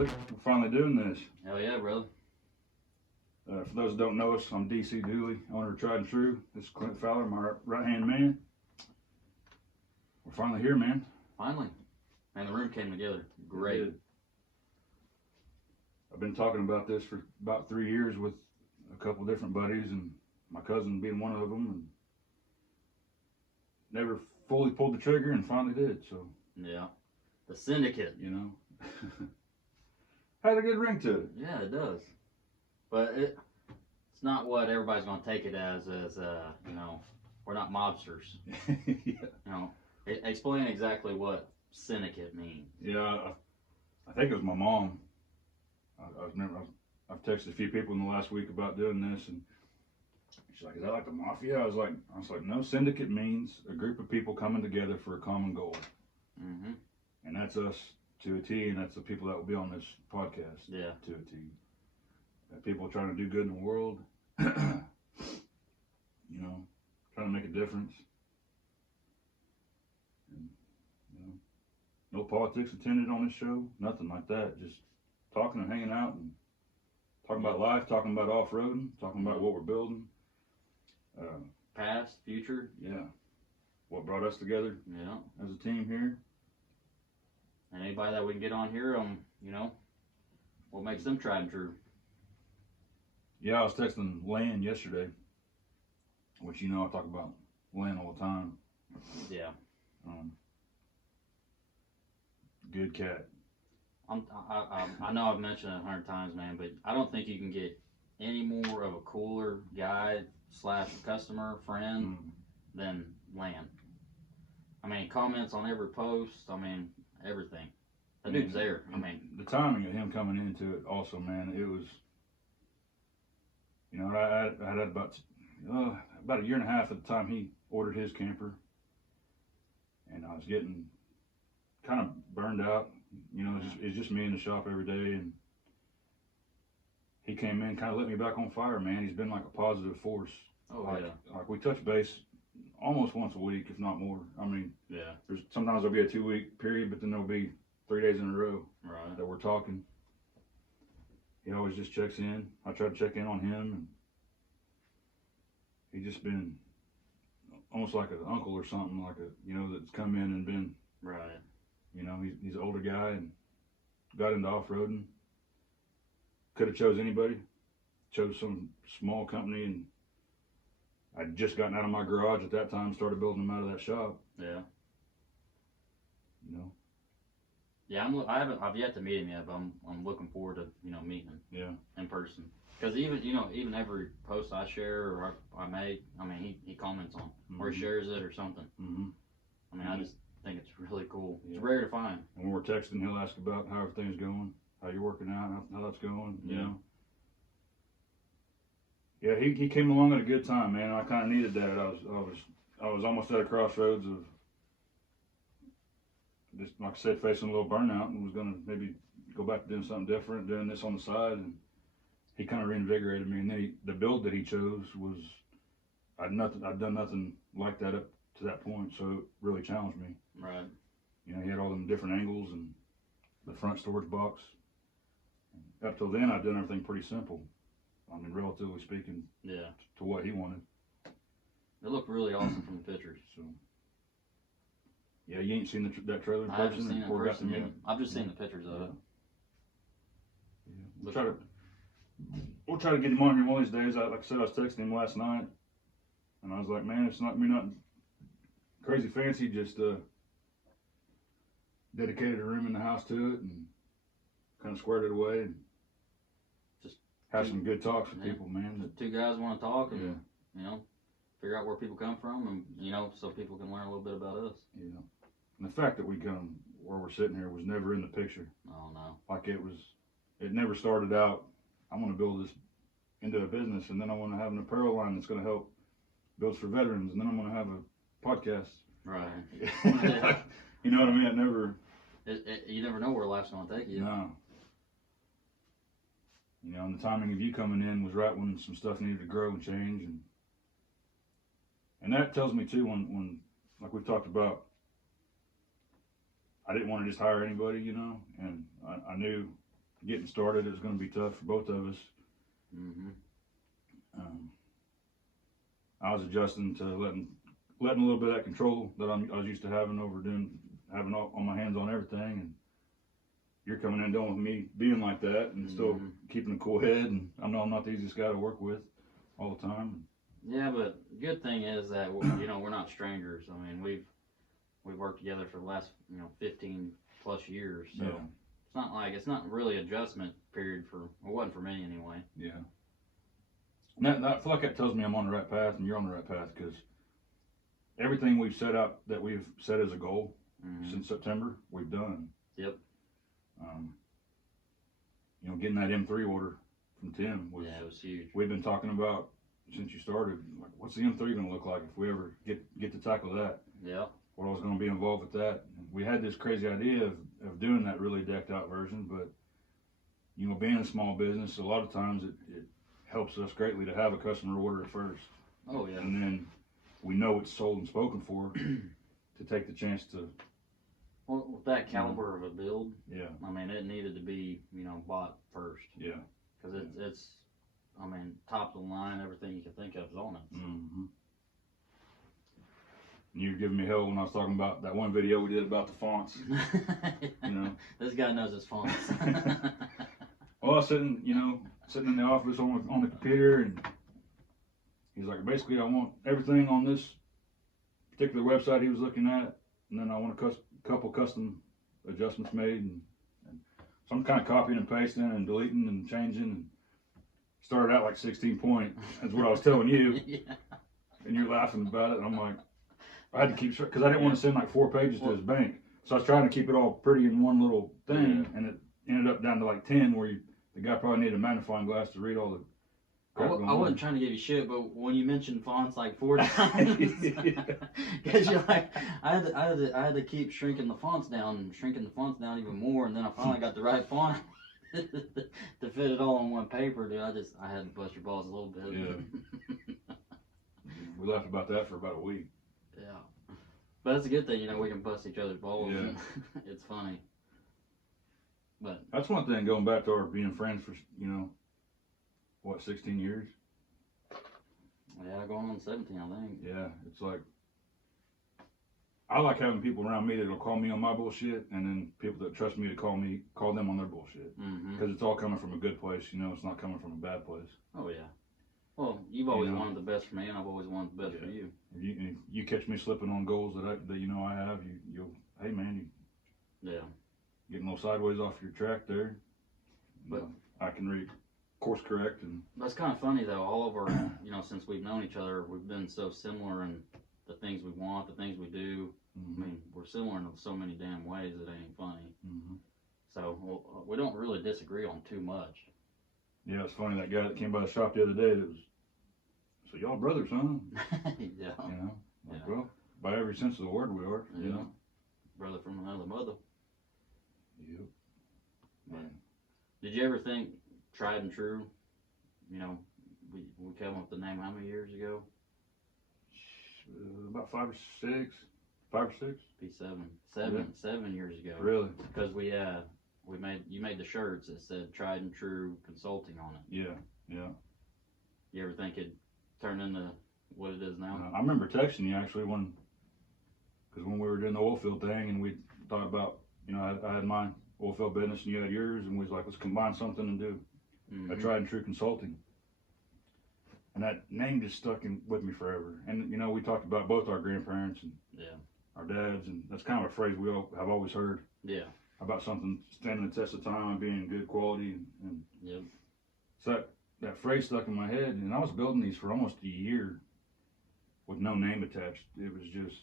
brother. We're finally doing this. Hell yeah, brother. For those that don't know us, I'm DC Dooley, owner of Tried and True. This is Clint Fowler, my right-hand man. We're finally here, man. Finally. Man, the room came together. Great. I've been talking about this for about 3 years with a couple different buddies, and my cousin being one of them, and never fully pulled the trigger, and finally did. So yeah, the Syndicate. You know, had a good ring to it. Yeah, it does. But it's not what everybody's going to take it as you know, we're not mobsters. Yeah. You know, explain exactly what Syndicate means. Yeah, I think it was my mom. I've texted a few people in the last week about doing this, and she's like, "Is that like the mafia?" I was like, "No, Syndicate means a group of people coming together for a common goal." Mm-hmm. And that's us to a T, and that's the people that will be on this podcast. Yeah. To a T. People trying to do good in the world, you know, trying to make a difference. And, you know, no politics intended on this show, nothing like that. Just talking and hanging out and talking about life, talking about off-roading, talking about what we're building. Past, future. Yeah. What brought us together. Yeah. As a team here. And anybody that we can get on here, you know, what makes them tried and true. Yeah, I was texting Lan yesterday, which, you know, I talk about Lan all the time. Yeah. Good cat. I know I've mentioned it 100 times, man, but I don't think you can get any more of a cooler guy / customer friend than Lan. I mean, comments on every post. I mean, everything. That dude's there. I mean, the timing of him coming into it also, man, it was. You know, I had about a year and a half at the time he ordered his camper, and I was getting kind of burned out. You know, it's just me in the shop every day, and he came in, kind of lit me back on fire, man. He's been like a positive force. Oh, yeah. Like we touch base almost once a week, if not more. I mean, yeah. Sometimes there'll be a 2-week period, but then there'll be 3 days in a row that we're talking. He always just checks in. I try to check in on him, and he's just been almost like an uncle or something, like you know, that's come in and been right. You know, he's an older guy and got into off-roading. Could have chose anybody. Chose some small company, and I'd just gotten out of my garage at that time, started building them out of that shop. Yeah. You know. Yeah, I've yet to meet him yet, but I'm looking forward to, you know, meeting him. Yeah. In person. Because even every post I share or I make, I mean, he comments on or he shares it or something. Mm-hmm. I mean, I just think it's really cool. Yeah. It's rare to find. And when we're texting, he'll ask about how everything's going, how you're working out, how that's going. You know. Yeah, he came along at a good time, man. I kind of needed that. I was almost at a crossroads of just, like I said, facing a little burnout, and was going to maybe go back to doing something different, doing this on the side, and he kind of reinvigorated me. And then the build that he chose was, I'd done nothing like that up to that point, so it really challenged me. Right. You know, he had all them different angles and the front storage box. Up till then, I'd done everything pretty simple. I mean, relatively speaking. Yeah. To what he wanted. It looked really awesome from the pictures. So. Yeah, you ain't seen that trailer in person? I haven't seen it in person. I've just seen the pictures of it. Yeah. We'll try to get him on here one of these days. Like I said, I was texting him last night, and I was like, man, it's not crazy fancy, just dedicated a room in the house to it and kind of squared it away and just have some good talks with people, man. Just two guys want to talk and, you know, figure out where people come from and, you know, so people can learn a little bit about us. Yeah. And the fact that we come where we're sitting here was never in the picture. Oh, no. Like it never started out, I'm going to build this into a business, and then I want to have an apparel line that's going to help builds for veterans, and then I'm going to have a podcast. Right. You know what I mean? It never... you never know where life's going to take you. No. You know, and the timing of you coming in was right when some stuff needed to grow and change, and that tells me too, when like we've talked about, I didn't want to just hire anybody, you know, and I knew getting started. It was going to be tough for both of us. Mm-hmm. I was adjusting to letting a little bit of that control that I was used to having having all my hands on everything, and you're coming in dealing with me being like that and still keeping a cool head. And I know I'm not the easiest guy to work with all the time. Yeah, but good thing is that we're not strangers. I mean, we've worked together for the last 15 plus years, so it's not really adjustment period it wasn't for me anyway. Yeah. And I feel like that tells me I'm on the right path and you're on the right path, because everything we've set out that we've set as a goal since September, we've done. Yep. Getting that M3 order from Tim was huge. We've been talking about since you started, like, what's the M3 going to look like if we ever get to tackle that? Yeah. What I was going to be involved with that. We had this crazy idea of doing that really decked out version, but being a small business, a lot of times it helps us greatly to have a customer order it first. Oh yeah. And then we know it's sold and spoken for to take the chance to. Well, with that caliber of a build, yeah. I mean, it needed to be bought first. Yeah. Because it's top of the line, everything you can think of is on it. So. Mm-hmm. You were giving me hell when I was talking about that one video we did about the fonts. This guy knows his fonts. Well, I was sitting in the office on the computer, and he's like, basically, I want everything on this particular website he was looking at, and then I want a couple custom adjustments made, and so I'm kind of copying and pasting and deleting and changing, and started out like 16 point. That's what I was telling you. Yeah. And you're laughing about it, and I'm like, I had to keep, because I didn't want to send like 4 pages to his bank, so I was trying to keep it all pretty in one little thing, and it ended up down to like 10, where the guy probably needed a magnifying glass to read all the crap going on. I wasn't trying to give you shit, but when you mentioned fonts like 4 times, because you're like, I had to keep shrinking the fonts down even more, and then I finally got the right font to fit it all on one paper, dude. I had to bust your balls a little bit. Yeah. We laughed about that for about a week. Yeah. But it's a good thing, we can bust each other's balls. Yeah. It's funny. But that's one thing, going back to our being friends for, 16 years? Yeah, going on 17, I think. Yeah, it's like, I like having people around me that'll call me on my bullshit, and then people that trust me to call them on their bullshit. Because it's all coming from a good place, it's not coming from a bad place. Oh, yeah. Well, you've always wanted the best for me, and I've always wanted the best for you. If you catch me slipping on goals that I have, you'll, hey man, yeah, getting a little sideways off your track there. But I can course correct. And that's kind of funny though. All of our, since we've known each other, we've been so similar in the things we want, the things we do. I mean, we're similar in so many damn ways that ain't funny. So we don't really disagree on too much. Yeah, it's funny, that guy that came by the shop the other day, that was, so y'all brothers, huh? Yeah. Well, by every sense of the word we are. Yeah. Brother from another mother. Yep. Man. Did you ever think Tried and True, we came up with the name how many years ago? About 5 or 6. 5 or 6? Be 7 years ago. Really? Because you made the shirts that said Tried and True Consulting on it. Yeah. You ever think it'd turn into what it is now? I remember texting you actually because when we were doing the oil field thing, and we thought about, I had my oil field business and you had yours, and we was like, let's combine something and do a Tried and True Consulting. And that name just stuck with me forever. And we talked about both our grandparents and our dads, and that's kind of a phrase we all have always heard. Yeah. About something standing the test of time and being good quality, and yep. So that phrase stuck in my head, and I was building these for almost a year with no name attached. It was just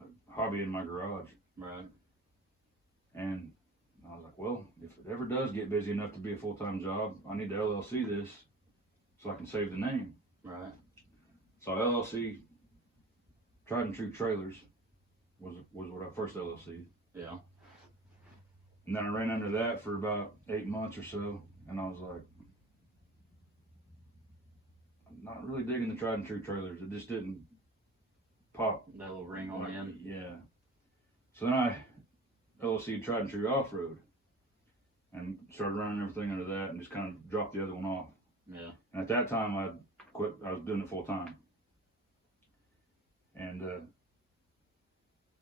a hobby in my garage. Right. And I was like, well, if it ever does get busy enough to be a full-time job, I need to LLC this so I can save the name. Right. So LLC Tried and True Trailers was what I first LLC'd. Yeah. And then I ran under that for about 8 months or so, and I was like, I'm not really digging the Tried and True Trailers. It just didn't pop. That little ring on the end. Yeah. So then I LLC Tried and True Offroad, and started running everything under that, and just kind of dropped the other one off. Yeah. And at that time, I quit. I was doing it full time, and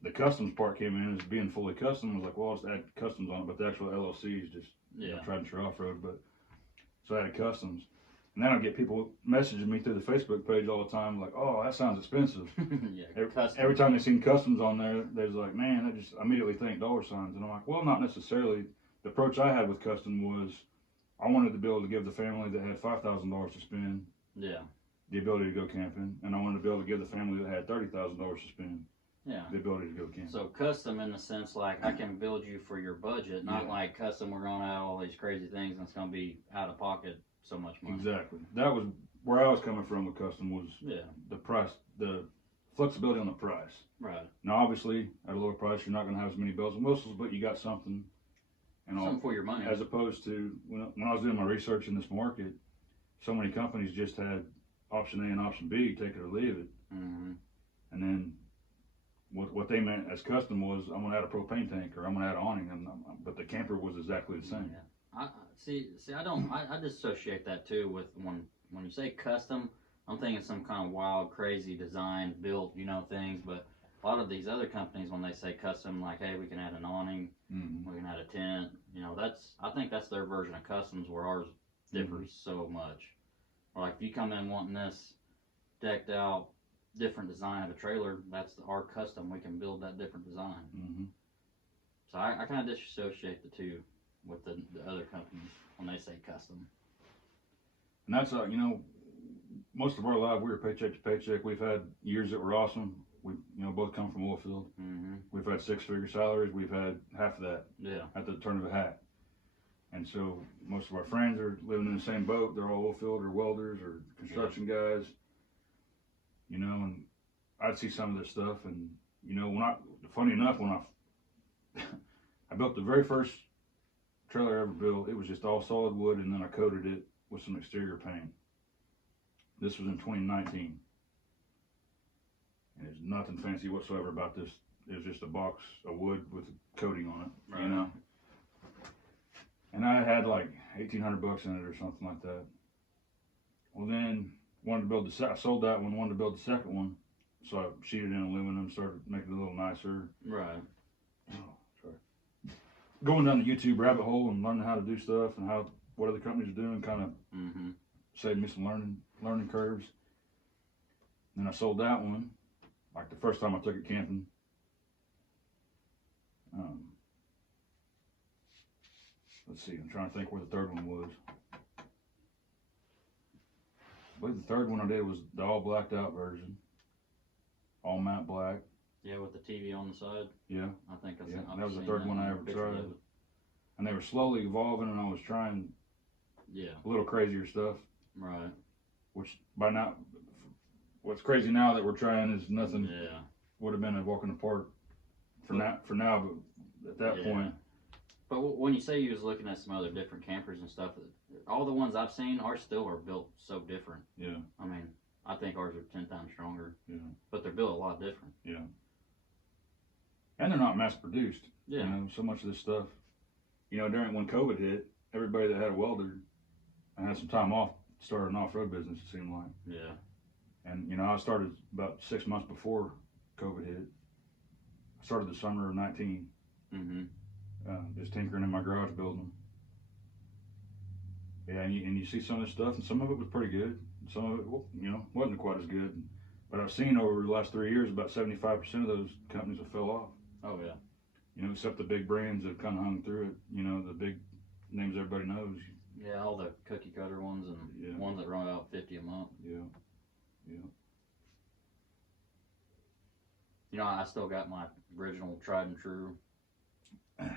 the customs part came in as being fully custom. I was like, well, I'll just add customs on it, but the actual LLC is just tried and true off-road. But so I added customs, and then I get people messaging me through the Facebook page all the time, like, oh, that sounds expensive. Every time they seen customs on there, they're like, man, I just immediately think dollar signs, and I'm like, well, not necessarily. The approach I had with custom was, I wanted to be able to give the family that had $5,000 to spend, the ability to go camping, and I wanted to be able to give the family that had $30,000 to spend, the ability to go camping. So custom in the sense like I can build you for your budget, not like custom we're going to have all these crazy things and it's going to be out of pocket so much money. Exactly. That was where I was coming from with custom, was the price, the flexibility on the price. Right. Now obviously at a lower price you're not going to have as many bells and whistles, but you got something. And something for your money. As opposed to when I was doing my research in this market, so many companies just had option A and option B, take it or leave it. Mm-hmm. And then what they meant as custom was, I'm gonna add a propane tank or I'm gonna add an awning, but the camper was exactly the same. Yeah. I dissociate that too with when you say custom, I'm thinking some kind of wild, crazy design, built, things, but a lot of these other companies, when they say custom, like, hey, we can add an awning, we can add a tent, I think that's their version of customs, where ours differs so much. Or like, if you come in wanting this decked out, different design of a trailer, that's our custom. We can build that different design. So I kind of dissociate the two with the other companies when they say custom. And that's, most of our life, we were paycheck to paycheck. We've had years that were awesome. We, both come from oil field. We've had 6-figure salaries. We've had half of that at the turn of a hat. And so most of our friends are living in the same boat. They're all oil field or welders or construction guys. And I'd see some of this stuff, and funny enough, when I built the very first trailer I ever built, it was just all solid wood, and then I coated it with some exterior paint. This was in 2019. And there's nothing fancy whatsoever about this. It was just a box of wood with a coating on it, And I had like $1,800 in it or something like that. Well, then wanted to build I sold that one, wanted to build the second one, so I sheeted in aluminum, started making it a little nicer. Right. Going down the YouTube rabbit hole and learning how to do stuff and what other companies are doing, kind of saved me some learning curves. Then I sold that one, like the first time I took it camping. Let's see, I'm trying to think where the third one was. I believe the third one I did was the all blacked out version. All matte black. Yeah, with the TV on the side. Yeah. I think that was the third one I ever tried. And they were slowly evolving, and I was trying a little crazier stuff. Right. Which by now, what's crazy now that we're trying is nothing would have been a walk in the park for now, but at that point. But when you say you was looking at some other different campers and stuff, all the ones I've seen are built so different. Yeah. I mean, I think ours are 10 times stronger. Yeah. But they're built a lot different. Yeah. And they're not mass produced. Yeah. So much of this stuff, during when COVID hit, everybody that had a welder and had some time off started an off-road business, it seemed like. Yeah. And, I started about 6 months before COVID hit. I started the summer of 19. Just tinkering in my garage building them. Yeah, and you see some of this stuff, and some of it was pretty good. Some of it, wasn't quite as good. But I've seen over the last 3 years, about 75% of those companies have fell off. Oh, yeah. Except the big brands that have kind of hung through it. The big names everybody knows. Yeah, all the cookie cutter ones and ones that run about $50 a month. Yeah. I still got my original tried and true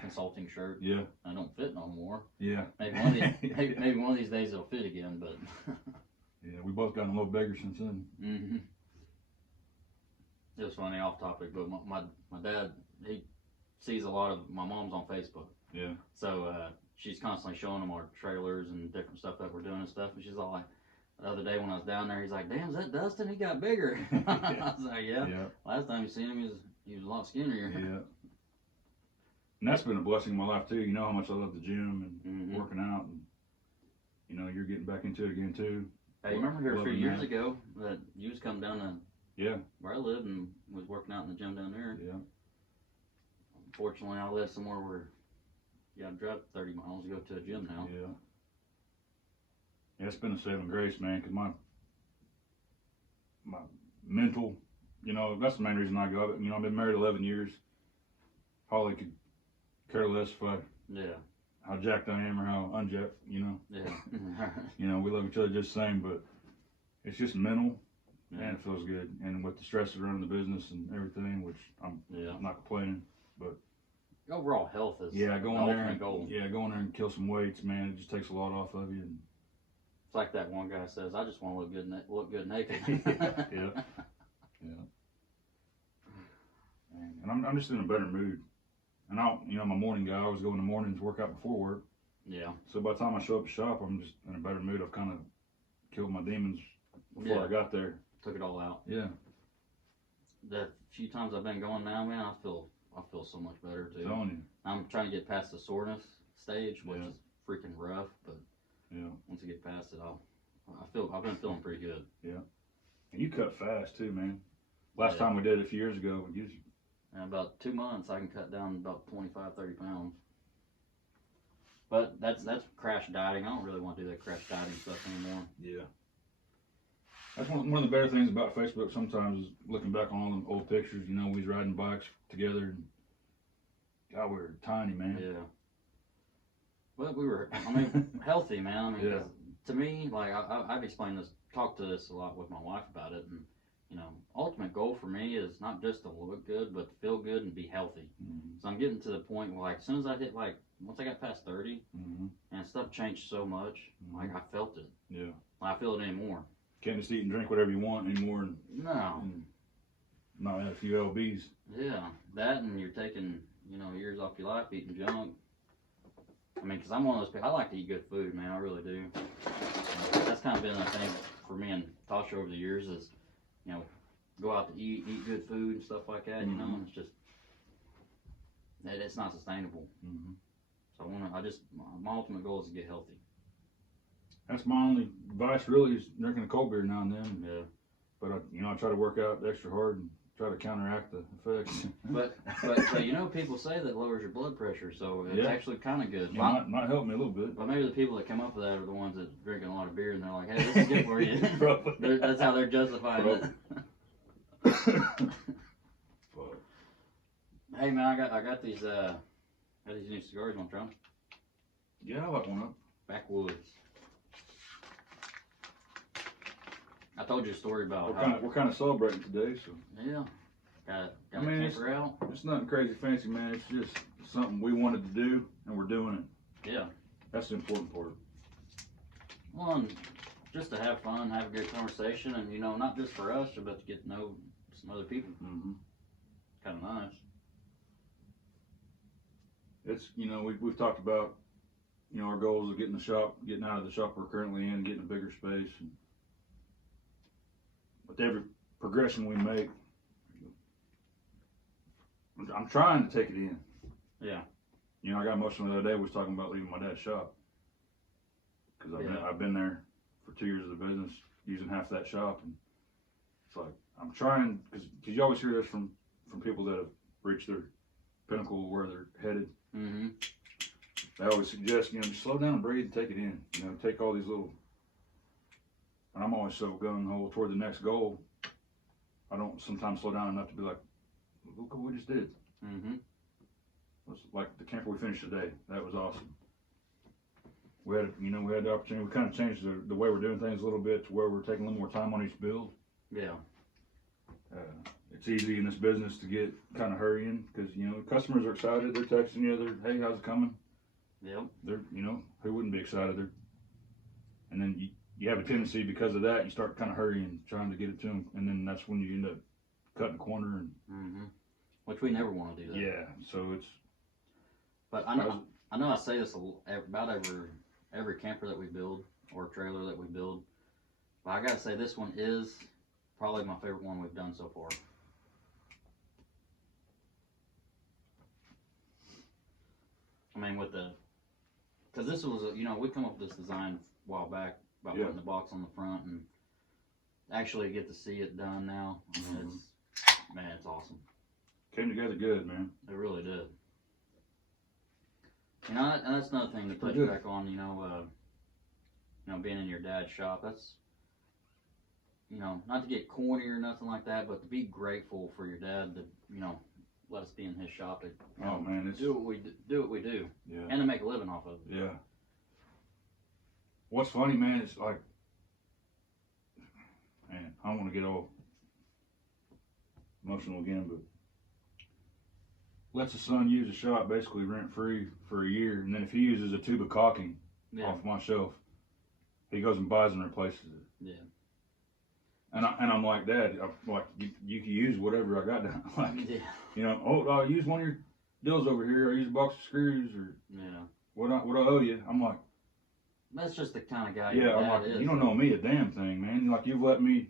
consulting shirt. Yeah. I don't fit no more. Yeah. Maybe one of these days it'll fit again, but. Yeah, we both gotten a little bigger since then. It was funny, off topic, but my dad, he sees a lot of my mom's on Facebook. Yeah. So she's constantly showing him our trailers and different stuff that we're doing and stuff, and she's all like, the other day when I was down there, he's like, "Damn, is that Dustin? He got bigger." I was like, yeah. Last time you seen him, he was a lot skinnier. Yeah. And that's been a blessing in my life too. You know how much I love the gym and Mhm. working out, and you know you're getting back into it again too. Hey, remember here a few Loving years that. ago that you was coming down to Yeah, where I lived and was working out in the gym down there. yeah, Fortunately, I live somewhere where you got to drive 30 miles to go to a gym now. yeah. Yeah, it's been a saving grace, man. Cause my mental, you know, that's the main reason I go. You know, I've been married 11 years. Holly could care less if Yeah, how jacked I am or how unjacked. You know, yeah. you know, we love each other just the same, but it's just mental. Yeah. Man, it feels good. And with the stress of running the business and everything, which I'm Yeah. not complaining. Overall health is Yeah, go the in there ultimate and goal. go in there and kill some weights, man. It just takes a lot off of you. And It's like that one guy says, "I just want to look good naked." Yeah. And I'm just in a better mood. And you know, I'm a morning guy. I always go in the mornings, work out before work. Yeah. So by the time I show up at shop, I'm just in a better mood. I've kind of killed my demons before I got there. Took it all out. Yeah. The few times I've been going now, man, I feel so much better too. Telling you. I'm trying to get past the soreness stage, which Yeah. is freaking rough, but Yeah. once I get past it, I've been feeling pretty good. And you cut fast too, man. Last Yeah. time we did it a few years ago, In about 2 months, I can cut down about 25, 30 pounds. But that's crash dieting. I don't really want to do that crash dieting stuff anymore. Yeah. That's one of the better things about Facebook sometimes is looking back on all them old pictures, you know, we was riding bikes together and God, we were tiny, man. Yeah. But we were, healthy, man. I mean, Yeah. 'cause to me, like, I've explained this, talked to this a lot with my wife about it, and, you know, ultimate goal for me is not just to look good, but to feel good and be healthy. Mm-hmm. So I'm getting to the point where, like, as soon as I hit, like, once I got past 30, Mm-hmm. and stuff changed so much, like, I felt it. Yeah. I feel it anymore. Can't just eat and drink whatever you want anymore and No. not have a few LBs. Yeah. That, and you're taking, you know, years off your life eating junk. I mean, because I'm one of those people, I like to eat good food, man, I really do. That's kind of been a thing for me and Tasha over the years is, you know, go out to eat good food and stuff like that, you know, and it's just, it's not sustainable. Mm-hmm. So my ultimate goal is to get healthy. That's my only advice really is drinking a cold beer now and then. Yeah. But I try to work out extra hard and try to counteract the effects. But you know, people say that lowers your blood pressure, so it's Yeah. actually kind of good. Might help me a little bit. But maybe the people that come up with that are the ones that are drinking a lot of beer and they're like, hey, this is good for you. Probably. That's how they're justifying it. Hey man, I got these new cigars. You want to try them? Yeah, I like one up. Backwoods. I told you a story about We're kind of celebrating today, so yeah. Got I mean, a camper out. it's nothing crazy fancy, man. It's just something we wanted to do, and we're doing it. Yeah. That's the important part. Well, and just to have fun, have a good conversation, and you know, not just for us, but to get to know some other people. Mm-hmm. Kind of nice. It's, you know, we've talked about, you know, our goals of getting out of the shop we're currently in, getting a bigger space. And with every progression we make, I'm trying to take it in. Yeah. You know, I got emotional the other day. We was talking about leaving my dad's shop because I've been there for 2 years of the business, using half that shop, and it's like I'm trying because you always hear this from people that have reached their pinnacle where they're headed. Mm-hmm. They always suggest, you know, just slow down and breathe and take it in. You know, take all these little. And I'm always so gung ho toward the next goal. I don't sometimes slow down enough to be like, look what we just did. Mm-hmm. It's like the camper we finished today. That was awesome. We had the opportunity. We kind of changed the way we're doing things a little bit to where we're taking a little more time on each build. Yeah. It's easy in this business to get kind of hurrying because, you know, customers are excited. They're texting you. Hey, how's it coming? Yep. They're, you know, who wouldn't be excited? And then you have a tendency because of that, you start kind of hurrying, trying to get it to them. And then that's when you end up cutting a corner. And Mm-hmm. Which we never want to do that. yeah, so it's. But I know I say this about every camper that we build or trailer that we build. But I gotta say this one is probably my favorite one we've done so far. I mean, because this was, we come up with this design a while back about putting the box on the front and actually get to see it done now. I mean, it's awesome. Came together good, man. It really did. And that's another thing to touch back on, being in your dad's shop. That's, not to get corny or nothing like that, but to be grateful for your dad to, let us be in his shop to do what we do, yeah, and to make a living off of it. Yeah. What's funny, man, it's like, man, I don't want to get all emotional again, but lets his son use the shop basically rent free for a year, and then if he uses a tube of caulking off my shelf, he goes and buys and replaces it. Yeah. And I'm like, Dad, I'm like, you can use whatever I got down. Like, I'll use one of your deals over here. I'll use a box of screws, or what I owe you. I'm like, that's just the kind of guy. I'm like, you don't know me a damn thing, man. Like, you've let me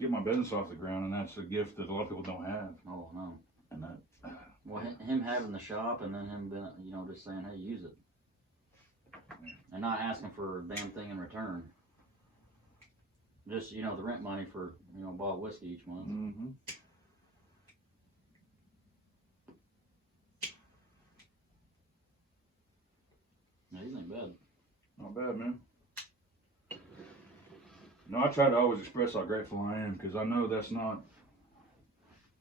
get my business off the ground, and that's a gift that a lot of people don't have. Oh no. And that. Well, him having the shop, and then him being, just saying, hey, use it, and not asking for a damn thing in return. Just, the rent money for, a bottle of whiskey each month. Mm-hmm. Yeah, he's ain't bad. Not bad, man. No, I try to always express how grateful I am, because I know that's not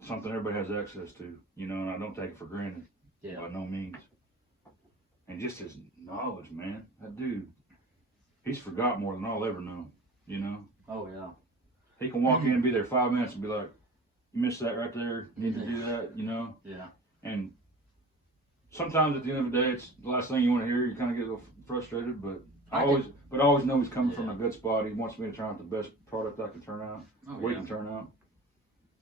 something everybody has access to, and I don't take it for granted. Yeah. By no means. And just his knowledge, man. That dude, he's forgot more than I'll ever know, Oh, yeah. He can walk in and be there 5 minutes and be like, you missed that right there, you need to do that, Yeah. And sometimes at the end of the day, it's the last thing you want to hear. You kind of get a little frustrated, but I always know he's coming from a good spot. He wants me to turn out the best product I can turn out, can turn out.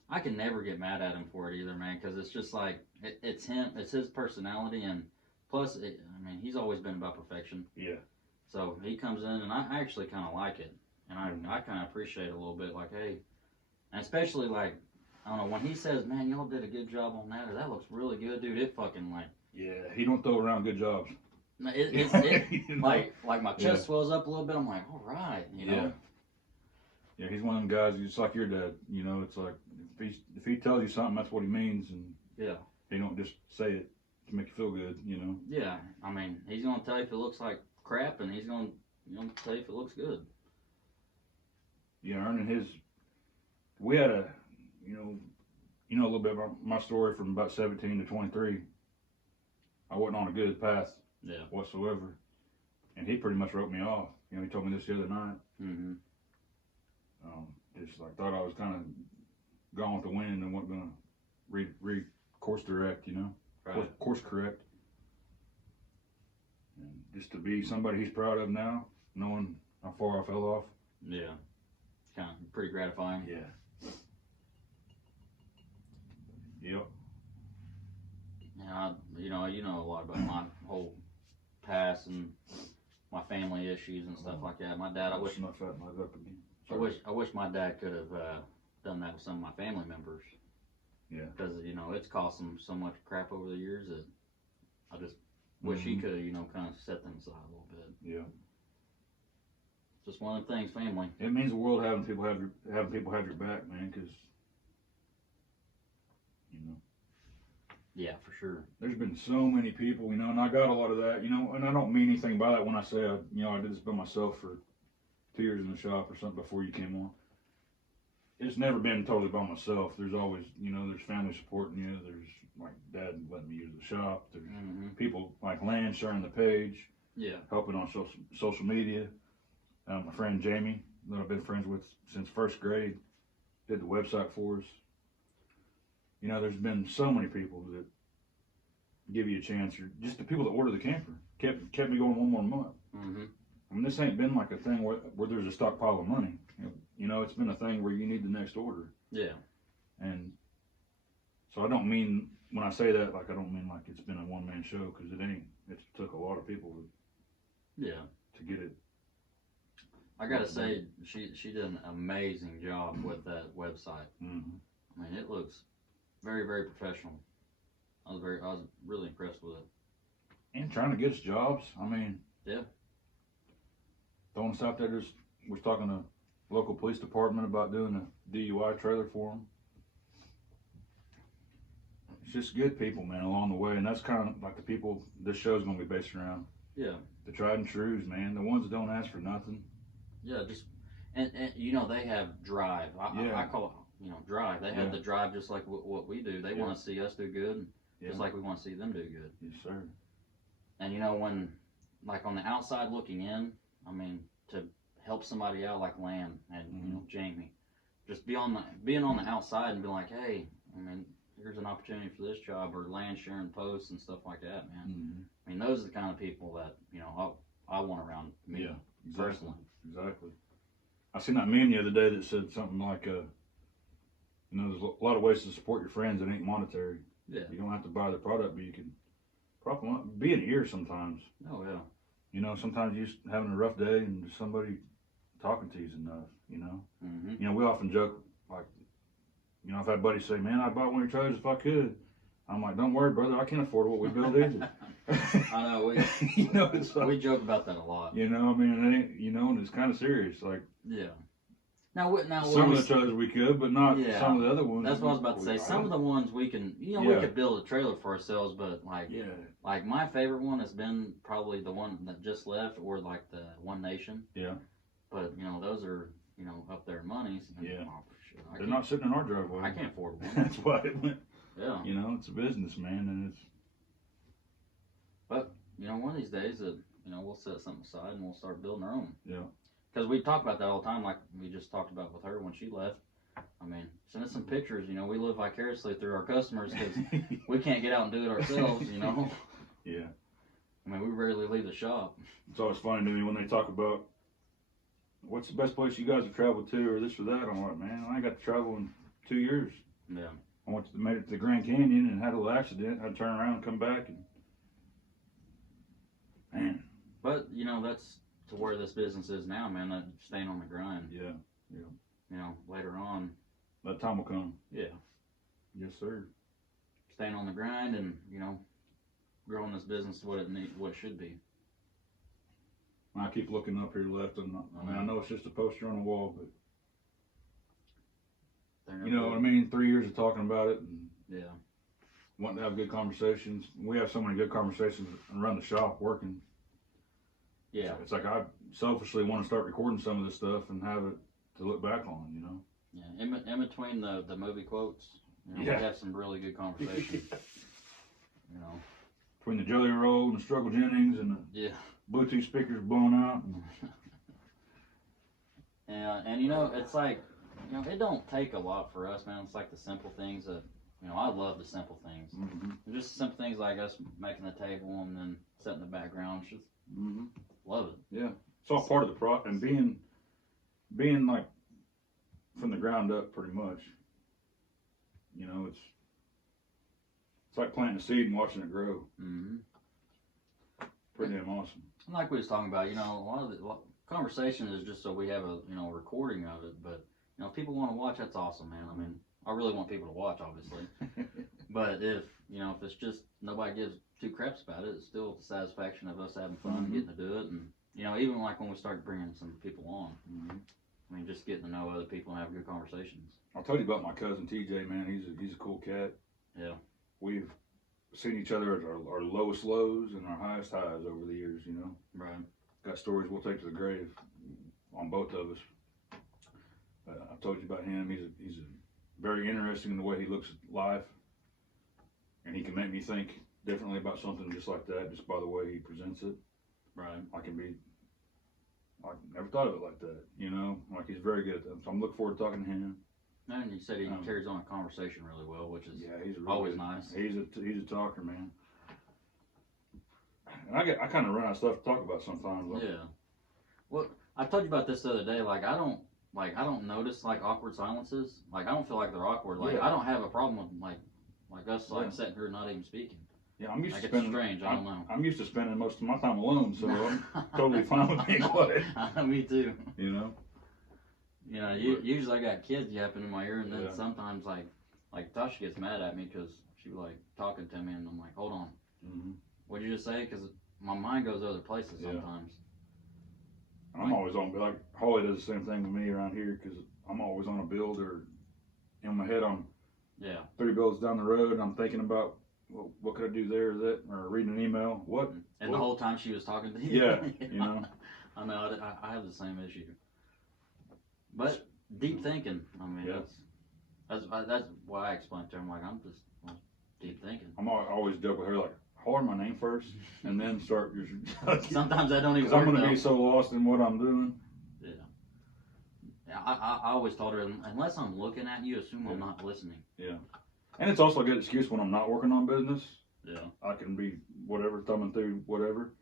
I can never get mad at him for it either, man, because it's just like, it's him, it's his personality, and plus, he's always been about perfection. Yeah. So he comes in, and I actually kind of like it. And I kind of appreciate it a little bit, like, hey, and especially, like, I don't know, when he says, man, y'all did a good job on that, or that looks really good, dude, it fucking, like. Yeah, he don't throw around good jobs. Like my chest swells up a little bit, I'm like, all right, Yeah. Yeah, he's one of them guys, just like your dad, it's like, if he tells you something, that's what he means, and he don't just say it to make you feel good, Yeah, he's going to tell you if it looks like crap, and he's going to tell you if it looks good. Yeah, earning his. We had a little bit about my story from about 17 to 23. I wasn't on a good path whatsoever, and he pretty much wrote me off. He told me this the other night. Mm-hmm. Just like thought I was kind of gone with the wind and wasn't gonna course direct, Right. course correct, and just to be somebody he's proud of now, knowing how far I fell off. Yeah. Kind of pretty gratifying. Yeah. Yep. Yeah, you know a lot about my whole past and my family issues and stuff like that. My dad, I wish my dad could have done that with some of my family members. Yeah. Because it's cost them so much crap over the years that I just wish he could have kind of set them aside a little bit. Yeah. Just one of the things, family. It means the world having people have your back, man. Because Yeah, for sure. There's been so many people, and I got a lot of that, and I don't mean anything by that when I say I did this by myself for 2 years in the shop or something before you came on. It's never been totally by myself. There's always, there's family supporting you. There's like dad letting me use the shop. There's people like Lance sharing the page. Yeah. Helping on social media. My friend Jamie, that I've been friends with since first grade, did the website for us. There's been so many people that give you a chance, or just the people that order the camper kept me going one more month. Mm-hmm. This ain't been like a thing where there's a stockpile of money. It's been a thing where you need the next order. Yeah. And so I don't mean, when I say that, like, I don't mean like it's been a one-man show, because it ain't. It took a lot of people to get it. I gotta say, she did an amazing job with that website. Mm-hmm. It looks very, very professional. I was really impressed with it. and trying to get us jobs. I mean, Yeah. throwing us out there. We're talking to local police department about doing a DUI trailer for them. It's just good people, man, along the way, and that's kind of like the people this show's gonna be based around. Yeah. The tried and trues, man. The ones that don't ask for nothing. Yeah, just and you know they have drive. I call it drive. They have the drive just like what we do. They want to see us do good, just like we want to see them do good. Yes, sir. And when like on the outside looking in, I mean to help somebody out like Lan and Jamie, just being on the outside and be like, hey, I mean here's an opportunity for this job, or Lan sharing posts and stuff like that, man. Mm-hmm. I mean those are the kind of people that I want around me. Yeah, exactly. Personally. Exactly. I seen that meme the other day that said something like, there's a lot of ways to support your friends that ain't monetary. Yeah. You don't have to buy the product, but you can prop them up, be an ear sometimes. Oh, yeah. Sometimes you're just having a rough day and just somebody talking to you is enough, Mm-hmm. We often joke, like, I've had buddies say, man, I'd buy one of your trailers if I could. I'm like, don't worry, brother, I can't afford what we build either. I know, it's like, we joke about that a lot. I mean, it ain't, and it's kind of serious. Like, yeah. Now some of the trailers we could, but not some of the other ones. That's what I was about to say. Some of the ones we can, we could build a trailer for ourselves, but like my favorite one has been probably the one that just left, or like the One Nation. Yeah. But those are up there in money. So they're not sitting in our driveway. I can't afford one. That's why it went. Yeah. It's a business, man, and it's. But one of these days that we'll set something aside and we'll start building our own. Yeah. Because we talk about that all the time, like we just talked about with her when she left. I mean, send us some pictures. We live vicariously through our customers because we can't get out and do it ourselves. Yeah. I mean, we rarely leave the shop. It's always funny to me when they talk about what's the best place you guys have traveled to, or this or that. I'm like, man, I ain't got to travel in 2 years. Yeah. I made it to the Grand Canyon and had a little accident. Had to turn around and come back, and man. But that's to where this business is now, man. That staying on the grind. Yeah. Later on. That time will come. Yeah. Yes, sir. Staying on the grind and growing this business to what it should be. I keep looking up here left, and I know it's just a poster on the wall, but. You know what I mean? 3 years of talking about it and wanting to have good conversations. We have so many good conversations and run the shop working. Yeah. It's like I selfishly want to start recording some of this stuff and have it to look back on, Yeah. In between the movie quotes, we have some really good conversations. Between the Jelly Roll and the Struggle Jennings and the Bluetooth speakers blowing out. And it's like, it don't take a lot for us, man. It's like the simple things that, I love the simple things. Mm-hmm. Just simple things like us making the table and then setting the background. Just love it. Yeah. It's all part of the pro, and being like from the ground up pretty much. It's like planting a seed and watching it grow. Mm-hmm. Pretty damn awesome. Like we was talking about, a lot of the conversation is just so we have a, recording of it, but if people want to watch, that's awesome, man. I mean, I really want people to watch, obviously. But if it's just nobody gives two craps about it, it's still the satisfaction of us having fun, getting to do it. And, even like when we start bringing some people on, I mean, just getting to know other people and have good conversations. I told you about my cousin TJ, man. He's a cool cat. Yeah. We've seen each other at our lowest lows and our highest highs over the years, Right. Got stories we'll take to the grave on both of us. I told you about him. He's very interesting in the way he looks at life, and he can make me think differently about something just like that, just by the way he presents it. Right. I never thought of it like that, like he's very good at that. So I'm looking forward to talking to him. And you said he carries on a conversation really well, which is he's really always good. nice. He's a talker, man. And I kind of run out of stuff to talk about sometimes. Yeah. Well, I told you about this the other day. Like I don't notice like awkward silences. Like I don't feel like they're awkward. Like I don't have a problem with like us sitting here not even speaking. Yeah, I'm used to spending. It's strange. I don't know. I'm used to spending most of my time alone, so I'm totally fine with being quiet. Me too. Usually I got kids yapping in my ear, and then sometimes like Tasha gets mad at me because she like talking to me, and I'm like, hold on. What'd you just say? Because my mind goes other places Yeah. sometimes. I'm always on, like, Holly does the same thing with me around here because I'm always on a build or in my head on Yeah. 3 builds down the road and I'm thinking about, well, what could I do there, that, or reading an email, what? And what? the whole time she was talking to you. Yeah, you know. I know, I have the same issue. But deep thinking, I mean, Yeah. that's why I explained to her, I'm like, I'm just deep thinking. I'm always joke with her, like, holler my name first and then start your. Sometimes I don't even Because I'm work, going to be though. so lost in what I'm doing. Yeah, I always told her, unless I'm looking at you, assume I'm not listening. Yeah. And it's also a good excuse when I'm not working on business. Yeah. I can be whatever, thumbing through whatever.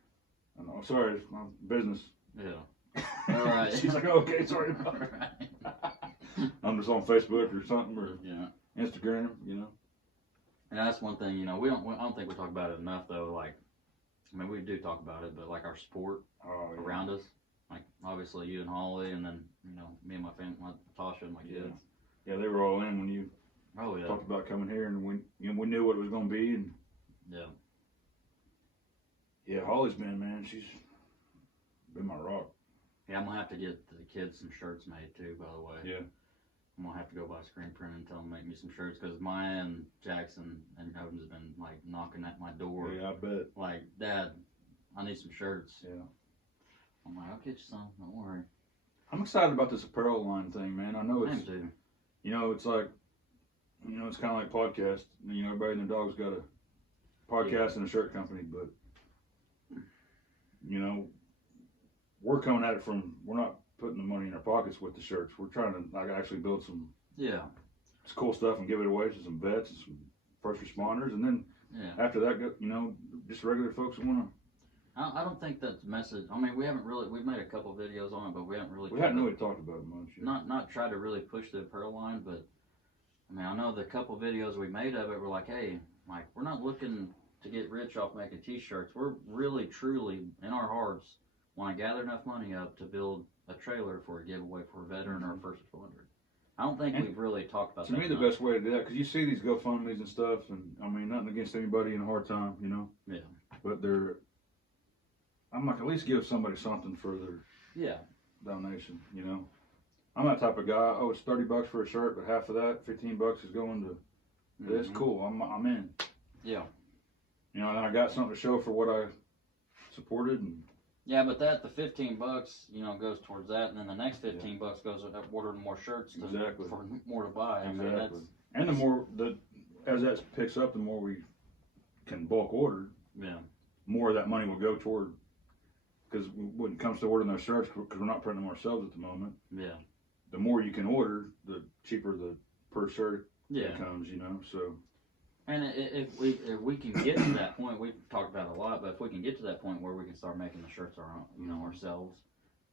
And I'm sorry, it's my business. Yeah. All right. She's like, oh, okay, sorry about it. I'm just on Facebook or something or Yeah. Instagram, you know. And that's one thing, you know, I don't think we talk about it enough, though. Like, I mean, we do talk about it, but like our support around us, like obviously you and Holly, and then, you know, me and my family, Tasha and my kids. Yeah, they were all in when you talked about coming here, and we knew what it was going to be. And yeah, Holly's been, man, she's been my rock. Yeah, I'm gonna have to get the kids some shirts made too, by the way. Yeah. I'm gonna have to go buy screen print and tell them to make me some shirts, because Maya and Jackson and Evans have been like knocking at my door. Yeah, I bet. Like, Dad, I need some shirts. Yeah. I'm like, I'll get you some. Don't worry. I'm excited about this apparel line thing, man. I know I am it's, too. you know, it's like, you know, it's kind of like podcast. You know, everybody and their dog's got a podcast and a shirt company, but you know, we're coming at it from, we're not putting the money in our pockets with the shirts. We're trying to like actually build some cool stuff and give it away to some vets and some first responders, and then after that, you know, just regular folks who want to. I don't think that's message. I mean, we've made a couple videos on it, but we haven't really talked about it much. Yeah. Not tried to really push the apparel line, but I mean, I know the couple videos we made of it were like, hey, like, we're not looking to get rich off making t-shirts. We're really, truly, in our hearts, want to gather enough money up to build a trailer for a giveaway for a veteran or a first responder. I don't think we've really talked about that. To me, the best way to do that, because you see these GoFundMes and stuff, and I mean, nothing against anybody in a hard time, you know? Yeah. But I'm like, at least give somebody something for their donation, you know? I'm that type of guy, oh, it's $30 for a shirt, but half of that, $15 is going to this. Cool, I'm in. Yeah. You know, and I got something to show for what I supported. And yeah, but the $15, you know, goes towards that, and then the next $15 goes to ordering more shirts for more to buy. Exactly. I mean, and the more as that picks up, the more we can bulk order. Yeah. More of that money will go toward, because when it comes to ordering those shirts, because we're not printing them ourselves at the moment. Yeah. The more you can order, the cheaper the per shirt becomes, you know. So. And if we can get to that point, we've talked about it a lot, but if we can get to that point where we can start making the shirts our own, you know, ourselves,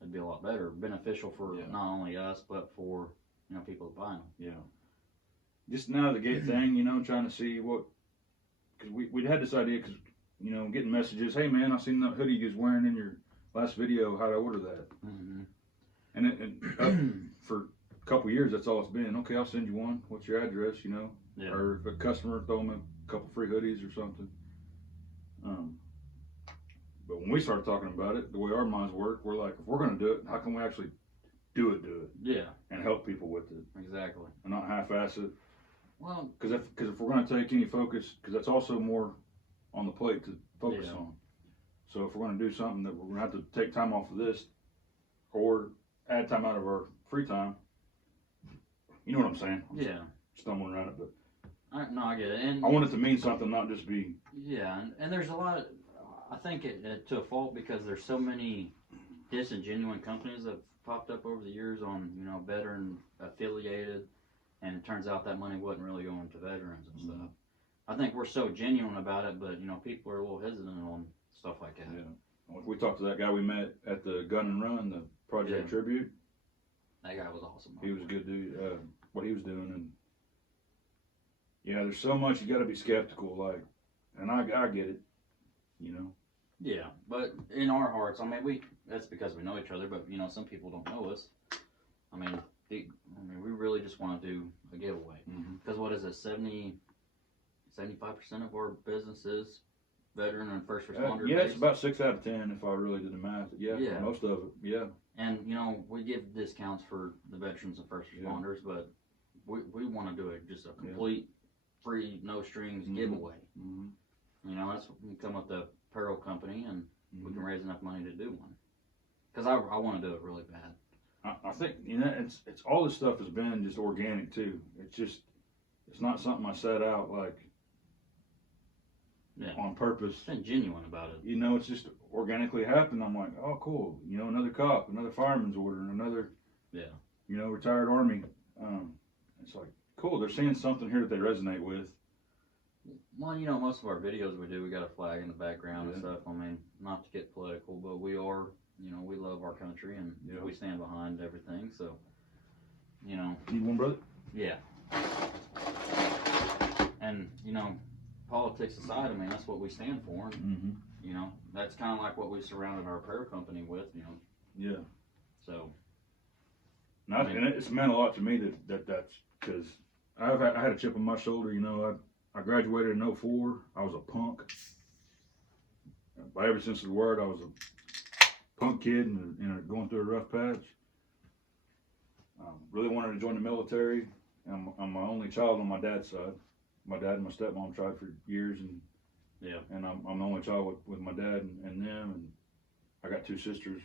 it'd be a lot better, beneficial for not only us but for, you know, people that buy them. Yeah. Just now the gate thing, you know, trying to see what, because we'd had this idea, because, you know, getting messages, hey man, I seen that hoodie you was wearing in your last video, how'd I order that? Mm-hmm. And for a couple years, that's all it's been. Okay, I'll send you one. What's your address, you know? Yeah. Or if a customer throw them a couple free hoodies or something. But when we started talking about it, the way our minds work, we're like, if we're going to do it, how can we actually do it? Yeah. And help people with it. Exactly. And not half-ass it. Well, because if we're going to take any focus, because that's also more on the plate to focus on. So if we're going to do something that we're going to have to take time off of this, or add time out of our free time, you know what I'm saying? Yeah. Stumbling around it, but I get it. And I want it to mean something, not just be. Yeah, and there's a lot of, I think to a fault, because there's so many disingenuous companies that have popped up over the years on, you know, veteran affiliated, and it turns out that money wasn't really going to veterans and stuff. I think we're so genuine about it, but, you know, people are a little hesitant on stuff like that. Yeah. We talked to that guy we met at the Gun and Run, the Project Tribute. That guy was awesome. He was a good dude. What he was doing, and yeah, there's so much you got to be skeptical, like, and I get it, you know. Yeah, but in our hearts, I mean, that's because we know each other, but, you know, some people don't know us. I mean, we really just want to do a giveaway. Because what is it, 75% of our business is veteran and first responder yeah, base? it's about 6 out of 10 if I really did the math. Yeah, Yeah. most of it. Yeah. And we give discounts for the veterans and first responders, but we want to do it just a complete free, no strings giveaway. That's we come with the apparel company, and we can raise enough money to do one. Because I want to do it really bad. I think it's all this stuff has been just organic too. It's not something I set out like on purpose. It's been genuine about it. It's just organically happened. I'm like, oh, cool. Another cop, another fireman's order, another retired Army. It's like, cool. They're seeing something here that they resonate with. Well, most of our videos we do, we got a flag in the background and stuff. I mean, not to get political, but we are, we love our country and we stand behind everything. So, Need one, brother? Yeah. And, politics aside, I mean, that's what we stand for. And, that's kind of like what we surrounded our apparel company with, Yeah. So. And it's meant a lot to me that's because I had a chip on my shoulder. I graduated in 04. I was a punk. By every sense of the word, I was a punk kid and going through a rough patch. Really wanted to join the military. I'm my only child on my dad's side. My dad and my stepmom tried for years, and I'm the only child with my dad and them. And I got two sisters,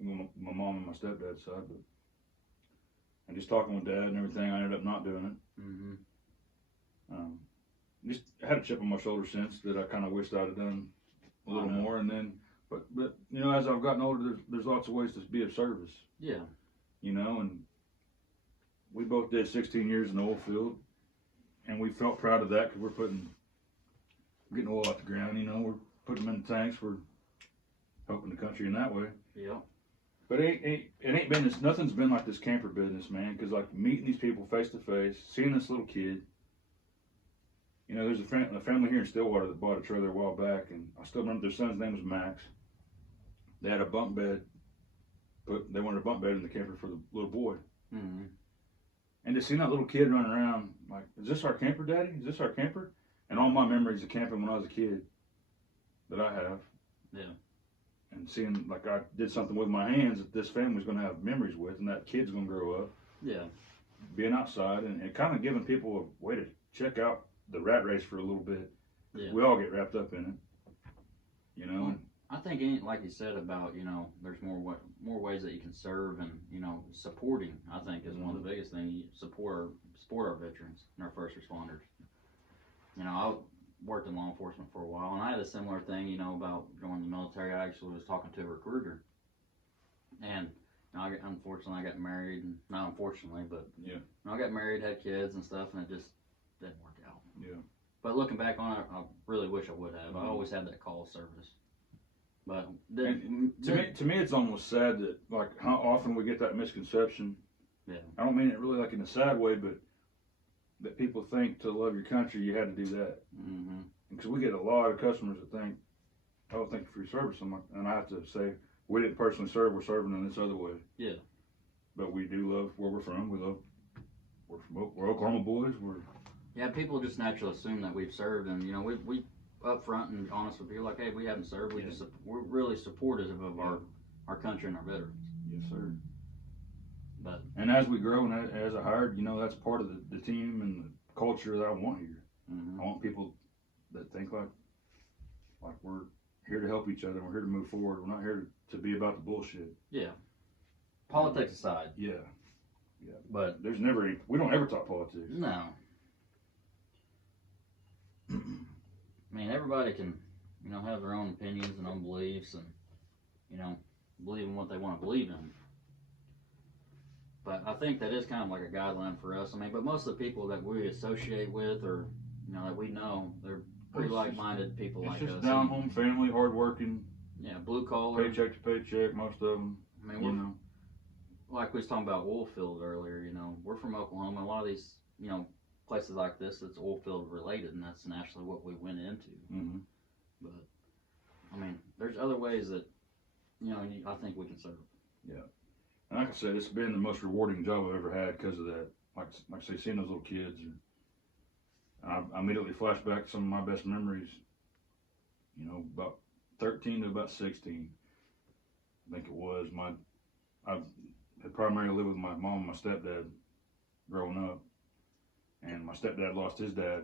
my mom and my stepdad's side. But and just talking with dad and everything, I ended up not doing it. Just had a chip on my shoulder since that I kind of wished I'd have done a little more. And then, but as I've gotten older, there's lots of ways to be of service. Yeah. And we both did 16 years in the oil field, and we felt proud of that because we're getting oil out the ground. We're putting them in the tanks. We're helping the country in that way. Yeah. But it ain't been this. Nothing's been like this camper business, man. Because like meeting these people face to face, seeing this little kid. There's a family here in Stillwater that bought a trailer a while back, and I still remember their son's name was Max. They had a bunk bed. They wanted a bunk bed in the camper for the little boy. And to see that little kid running around, like, is this our camper, Daddy? Is this our camper? And all my memories of camping when I was a kid that I have. Yeah. And seeing, like, I did something with my hands that this family's going to have memories with, and that kid's going to grow up. Yeah. Being outside and kind of giving people a way to check out the rat race for a little bit. Yeah. We all get wrapped up in it, Well, I think, like you said about, there's more ways that you can serve, and supporting. I think is one of the biggest things. You support our veterans and our first responders. I worked in law enforcement for a while, and I had a similar thing, about joining the military. I actually was talking to a recruiter, and unfortunately I got married, and not unfortunately, but I got married, had kids and stuff, and it just didn't work out. Yeah. But looking back on it, I really wish I would have. I always had that call service. But to me, it's almost sad that like how often we get that misconception. Yeah. I don't mean it really like in a sad way, but that people think to love your country you had to do that. Because we get a lot of customers that think, "Oh, thank you for your service," and I have to say, we didn't personally serve. We're serving in this other way. Yeah. But we do love where we're from. We're Oklahoma boys. Yeah, people just naturally assume that we've served, and we up front and honest with you, like, hey, we haven't served. We're really supportive of our country and our veterans. Yes, sir. But as we grow and as I hired, that's part of the team and the culture that I want here. I want people that think like we're here to help each other. We're here to move forward. We're not here to be about the bullshit. Yeah. Politics aside. Yeah. But we don't ever talk politics. No. I mean, everybody can, have their own opinions and own beliefs and, believe in what they want to believe in. But I think that is kind of like a guideline for us. I mean, but most of the people that we associate with or, that we know, they're pretty like-minded people like us. It's just down-home family, hard-working. Yeah, blue collar. Paycheck to paycheck, most of them. I mean, like we was talking about oil field earlier, we're from Oklahoma. A lot of these, places like this, it's oil field related, and that's naturally what we went into. But, I mean, there's other ways that, I think we can serve. Yeah. And like I said, it's been the most rewarding job I've ever had because of that. Like I say, seeing those little kids. And I immediately flash back to some of my best memories you know, about 13 to about 16, I think it was. I had primarily lived with my mom and my stepdad growing up, and my stepdad lost his dad,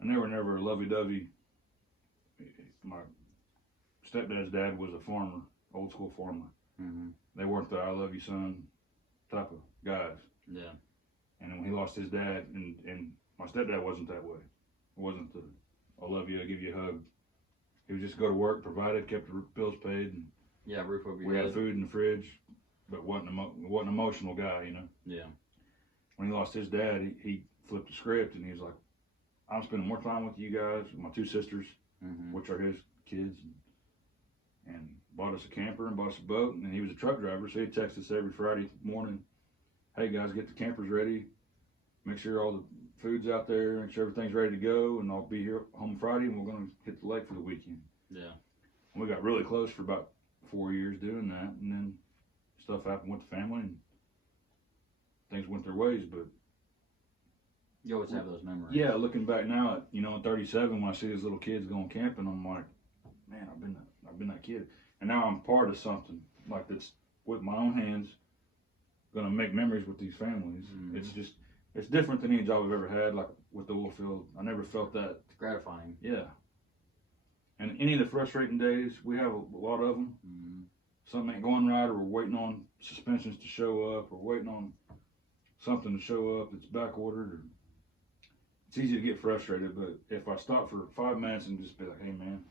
and they were never lovey-dovey. My stepdad's dad was a farmer, old school farmer. Mm-hmm. They weren't the "I love you, son" type of guys. Yeah. And then when he lost his dad, and my stepdad wasn't that way. It wasn't the "I love you, I'll give you a hug." He would just go to work, provided, kept the bills paid, and Yeah, roof over your we head. had food in the fridge, but wasn't an emotional guy, you know. Yeah. When he lost his dad, he flipped the script, and he was like, "I'm spending more time with you guys, with my two sisters, Mm-hmm. which are his kids, and bought us a camper and bought us a boat." And he was a truck driver, so he'd text us every Friday morning, "Hey guys, get the campers ready, make sure all the food's out there, make sure everything's ready to go, and I'll be here home Friday, and we're going to hit the lake for the weekend." Yeah. And we got really close for about 4 years doing that, and then stuff happened with the family, and things went their ways. But You always have those memories. yeah, looking back now, at, at 37, when I see these little kids going camping, I'm like, man, I've been that kid, and now I'm part of something like that's with my own hands, gonna make memories with these families. Mm-hmm. It's different than any job I've ever had. Like with the oil field, I never felt that. It's gratifying. Yeah. And any of the frustrating days, we have a lot of them. Mm-hmm. Something ain't going right, or we're waiting on suspensions to show up, or waiting on something to show up that's back ordered. Or it's easy to get frustrated, but if I stop for 5 minutes and just be like, "Hey man,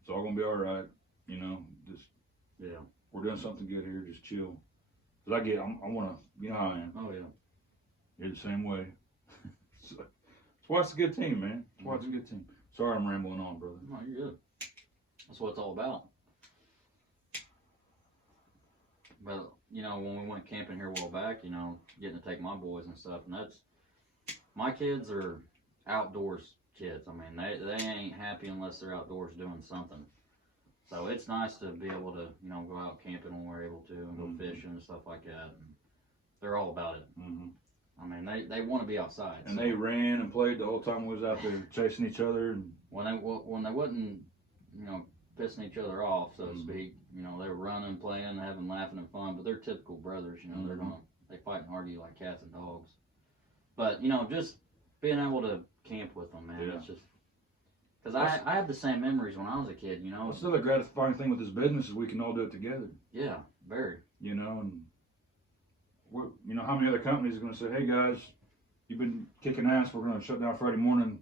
it's all gonna be all right," just Yeah. we're doing something good here, just chill. Cause I wanna, you know how I am. Oh yeah. You're the same way. So, that's why it's a good team, man. That's why it's a good team. Sorry I'm rambling on, brother. No, you're good. That's what it's all about. But, when we went camping here a while back, getting to take my boys and stuff, and my kids are outdoors kids. I mean, they ain't happy unless they're outdoors doing something. So it's nice to be able to, go out camping when we're able to, and go fishing and stuff like that. And they're all about it. Mm-hmm. I mean, they want to be outside. And they ran and played the whole time we was out there chasing each other. And when they wasn't, pissing each other off, so to speak, they were running, playing, having, laughing, and fun. But they're typical brothers. They fight and argue like cats and dogs. But just being able to camp with them, man, it's just. Because I have the same memories when I was a kid, It's another gratifying thing with this business is we can all do it together. Yeah, very. And how many other companies are going to say, "Hey guys, you've been kicking ass. We're going to shut down Friday morning.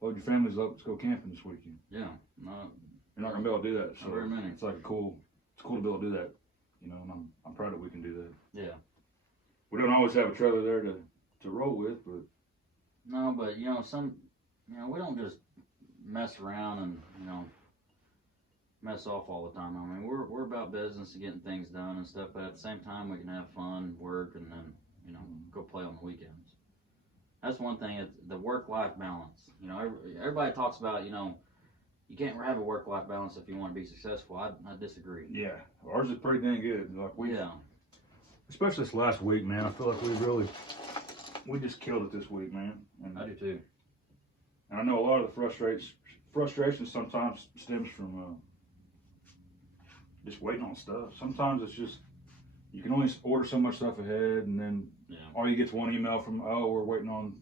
Load your families up. Let's go camping this weekend." Yeah. No. You're not going to be able to do that. So Not very many. it's like it's cool to be able to do that. And I'm proud that we can do that. Yeah. We don't always have a trailer there to roll with, but No, but we don't just mess around and mess off all the time. I mean, we're about business and getting things done and stuff, but at the same time we can have fun, work, and then go play on the weekends. That's one thing. It's the work-life balance. Everybody talks about you can't have a work-life balance if you want to be successful. I disagree. yeah, ours is pretty dang good. Like Yeah. especially this last week, man. I feel like we just killed it this week, man. And I do too. And I know a lot of the frustration sometimes stems from just waiting on stuff. Sometimes it's just you can only order so much stuff ahead, and then all you get's one email from, "Oh, we're waiting on."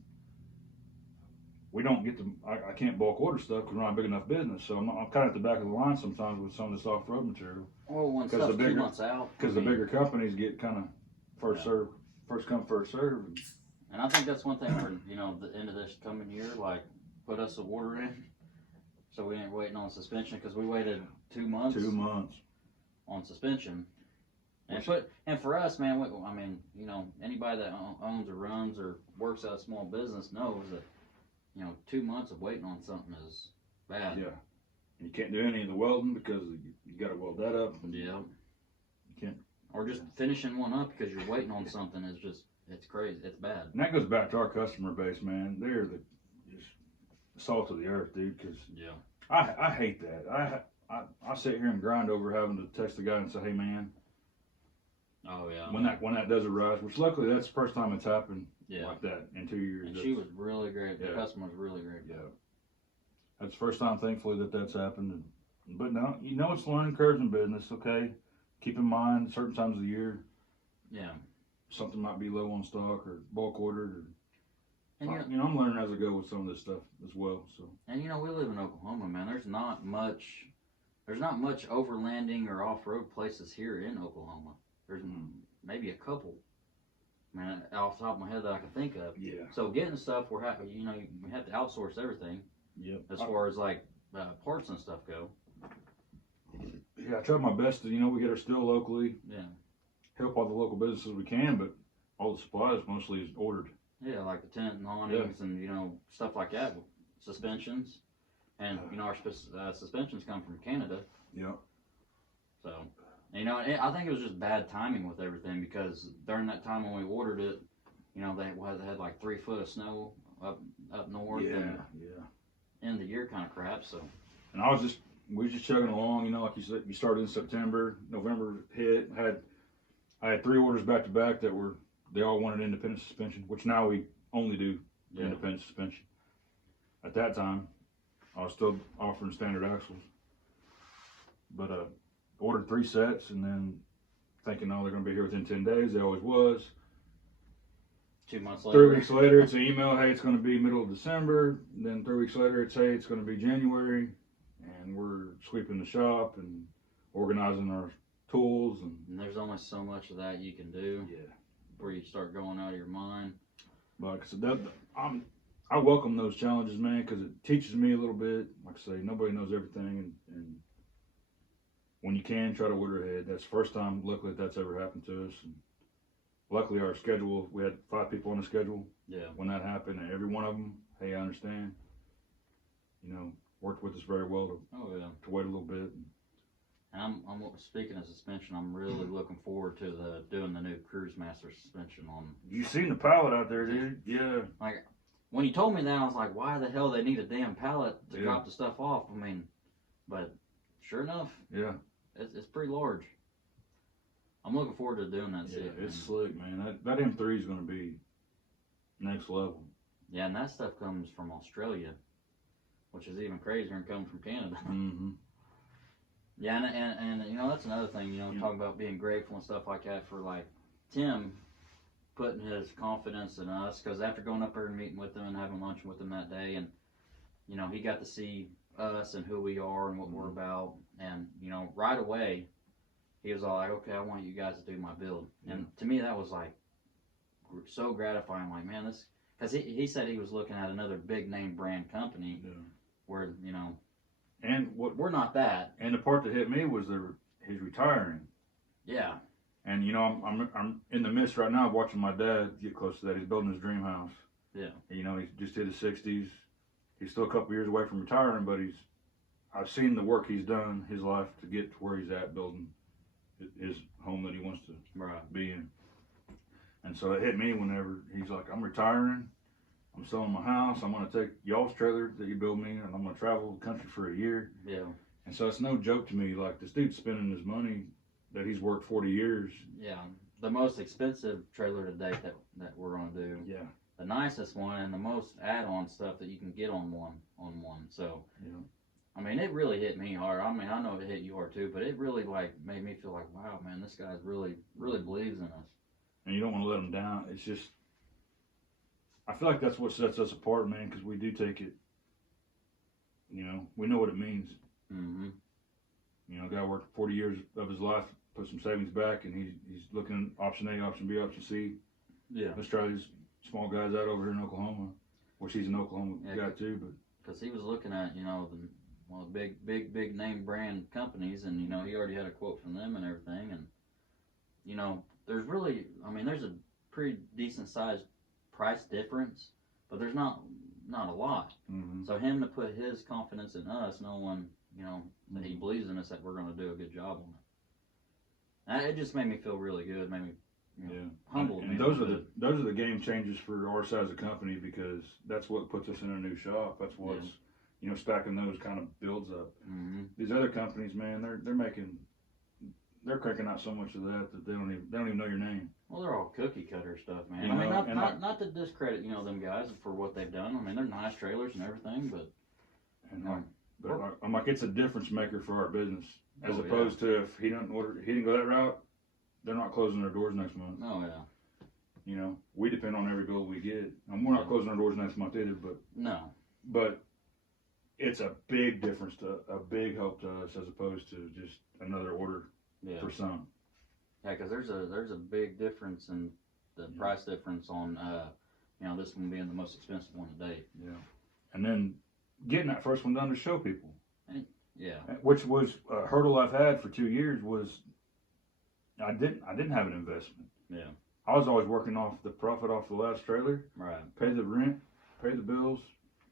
We don't get to. I can't bulk order stuff because we're not a big enough business. So I'm kind of at the back of the line sometimes with some of this off-road material. Well, when stuff's 2 months out. Because the bigger companies get kind of first come, first serve. And I think that's one thing for the end of this coming year, like put us an order in, so we ain't waiting on suspension because we waited 2 months. 2 months on suspension. And for us, man, anybody that owns or runs or works at a small business knows that 2 months of waiting on something is bad. Yeah, and you can't do any of the welding because you got to weld that up. And Yeah. you can't. Or just finishing one up because you're waiting on something is it's crazy. It's bad. And that goes back to our customer base, man. They're just salt of the earth, dude. Because Yeah. I hate that. I sit here and grind over having to text the guy and say, "Hey, man." Oh yeah. When that does arise, which luckily that's the first time it's happened Yeah. like that in 2 years. And she was really great. The Yeah. customer was really great. Yeah. That's the first time, thankfully, that's happened. But now, it's learning curves in business, okay? Keep in mind, certain times of the year, Yeah. something might be low on stock or bulk ordered. Or, And I'm learning as I go with some of this stuff as well. So. And we live in Oklahoma, man. There's not much overlanding or off-road places here in Oklahoma. There's maybe a couple, man, off the top of my head that I can think of. Yeah. So getting stuff, we have to outsource everything. Yep. As far as like parts and stuff go. Yeah, I try my best to, we get our steel locally. Yeah. Help all the local businesses we can, but all the supplies mostly is ordered. Yeah, like the tent and awnings and stuff like that. Suspensions, and our suspensions come from Canada. Yeah. So, I think it was just bad timing with everything because during that time when we ordered it, they had like 3 foot of snow up north. Yeah. And end of the year kind of crap. So. And we were just chugging along. Like you said, you started in September, November hit. I had 3 orders back to back they all wanted independent suspension, which now we only do independent suspension. At that time, I was still offering standard axles. But ordered 3 sets and then thinking, they're going to be here within 10 days. They always was. 2 months later. 3 weeks later, it's an email, hey, it's going to be middle of December. And then 3 weeks later, it's, hey, it's going to be January. And we're sweeping the shop and organizing our tools. And there's only so much of that you can do. Yeah. Before you start going out of your mind. But like I said, I welcome those challenges, man, because it teaches me a little bit. Like I say, nobody knows everything, and when you can, try to order ahead. That's the first time, luckily, that's ever happened to us. And luckily, our schedule, we had 5 people on the schedule. Yeah. When that happened, and every one of them, hey, I understand. Worked with us very well to wait a little bit. And I'm speaking of suspension. I'm really looking forward to doing the new Cruise Master suspension on. You seen the pallet out there, dude? Yeah. Like when you told me that, I was like, why the hell they need a damn pallet to drop the stuff off? I mean, but sure enough, it's pretty large. I'm looking forward to doing that. Yeah, it's slick, man. That M3 is going to be next level. Yeah, and that stuff comes from Australia, which is even crazier than coming from Canada. Mm-hmm. Yeah, and that's another thing, talking about being grateful and stuff like that for, like, Tim putting his confidence in us, because after going up there and meeting with him and having lunch with him that day, and, he got to see us and who we are and what we're about, and, right away, he was all like, okay, I want you guys to do my build. And to me, that was, like, so gratifying, like, man, this, because he said he was looking at another big name brand company where, and we're not that. And the part that hit me was he's retiring. Yeah. And I'm in the midst right now of watching my dad get close to that. He's building his dream house. Yeah. And, he's just hit his 60s. He's still a couple years away from retiring, but I've seen the work he's done his life to get to where he's at building his home that he wants to be in. And so it hit me whenever he's like, I'm retiring. I'm selling my house. I'm going to take y'all's trailer that you build me, and I'm going to travel the country for a year. Yeah. And so it's no joke to me. Like, this dude's spending his money that he's worked 40 years. Yeah. The most expensive trailer to date that we're going to do. Yeah. The nicest one and the most add-on stuff that you can get on one. So, I mean, it really hit me hard. I mean, I know it hit you hard too, but it really, like, made me feel like, wow, man, this guy really, really believes in us. And you don't want to let him down. It's just, I feel like that's what sets us apart, man, because we do take it, we know what it means. Mm-hmm. A guy worked 40 years of his life, put some savings back, and he's looking at option A, option B, option C. Yeah. Let's try these small guys out over here in Oklahoma, which he's an Oklahoma guy too, but. Because he was looking at, one of the big name brand companies, and, he already had a quote from them and everything, and, there's really, there's a pretty decent sized price difference, but there's not a lot. Mm-hmm. So him to put his confidence in us, knowing that he believes in us, that we're going to do a good job on it. It just made me feel really good. Made me humbled. And those are the game changers for our size of company, because that's what puts us in a new shop. That's what's stacking those kind of builds up. Mm-hmm. These other companies, man, they're cranking out so much of that they don't even know your name. Well, they're all cookie cutter stuff, man. Not to discredit, them guys for what they've done. They're nice trailers and everything, but And I'm like, it's a difference maker for our business, as Oh, opposed to if he didn't go that route, they're not closing their doors next month. Oh yeah. You know, we depend on every bill we get, and we're not closing our doors next month either. But it's a big difference, a big help to us, as opposed to just another order for some. Yeah, because there's a big difference in the price difference on this one being the most expensive one to date. Yeah, and then getting that first one done to show people. Yeah, which was a hurdle I've had for 2 years. Was I didn't have an investment. Yeah. I was always working off the profit off the last trailer. Right. Pay the rent, pay the bills.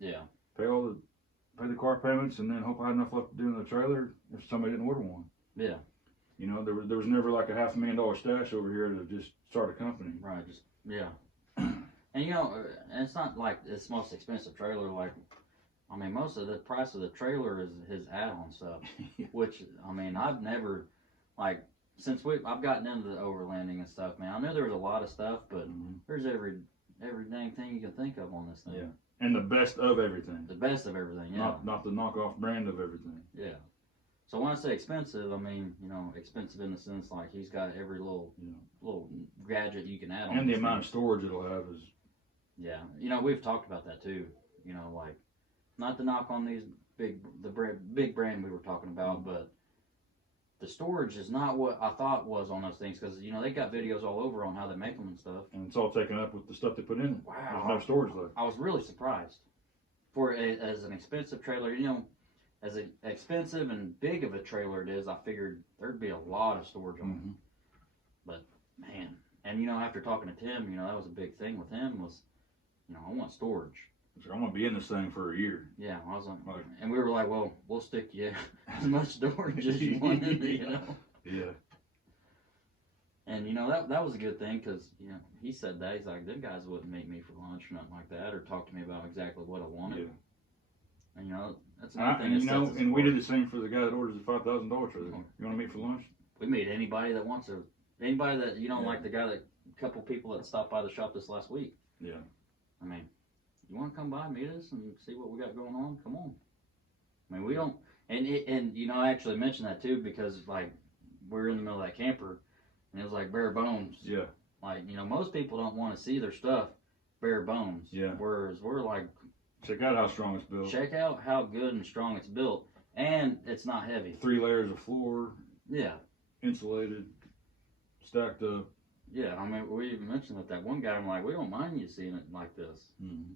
Yeah. Pay the car payments, and then hope I had enough left to do in the trailer if somebody didn't order one. Yeah. You know, there was never like a $500,000 stash over here to just start a company. Right. Just and and it's not like it's most expensive trailer. Like, I mean, most of the price of the trailer is his add-on stuff. Which, I mean, I've never since I've gotten into the overlanding and stuff, man. I knew there was a lot of stuff, but there's every dang thing you can think of on this thing. Yeah. And the best of everything. The best of everything, yeah. Not the knockoff brand of everything. Yeah. So when I say expensive, I mean, expensive in the sense like he's got every little gadget you can add on. And the amount of storage it'll have is. Yeah. We've talked about that too. Like, not to knock on these big brand we were talking about, but the storage is not what I thought was on those things, because they got videos all over on how they make them and stuff. And it's all taken up with the stuff they put in it. Wow. There's no storage left. I was really surprised. As an expensive trailer, as expensive and big of a trailer it is, I figured there'd be a lot of storage on it. But man, and after talking to Tim, that was a big thing with him was, I want storage. I'm gonna be in this thing for a year. Yeah, I was like, and we were like, well, we'll stick you as much storage as you want in there, Yeah. And that was a good thing, because he said that he's like, them guys wouldn't meet me for lunch or nothing like that, or talk to me about exactly what I wanted. Yeah. And that's another thing. And we did the same for the guy that orders the $5,000 trailer. You want to meet for lunch? We meet anybody that wants to. Anybody that like the guy a couple people that stopped by the shop this last week. Yeah. I mean, you want to come by, meet us, and see what we got going on? Come on. I mean, we don't, and I actually mentioned that too, because we're in the middle of that camper, and it was like bare bones. Yeah. Like, most people don't want to see their stuff bare bones. Yeah. Whereas we're like, check out how strong it's built. check out how good and strong it's built, and it's not heavy. 3 layers of floor. Yeah. Insulated. Stacked up. Yeah, I mean, we even mentioned that one guy, I'm like, we don't mind you seeing it like this. Mm-hmm.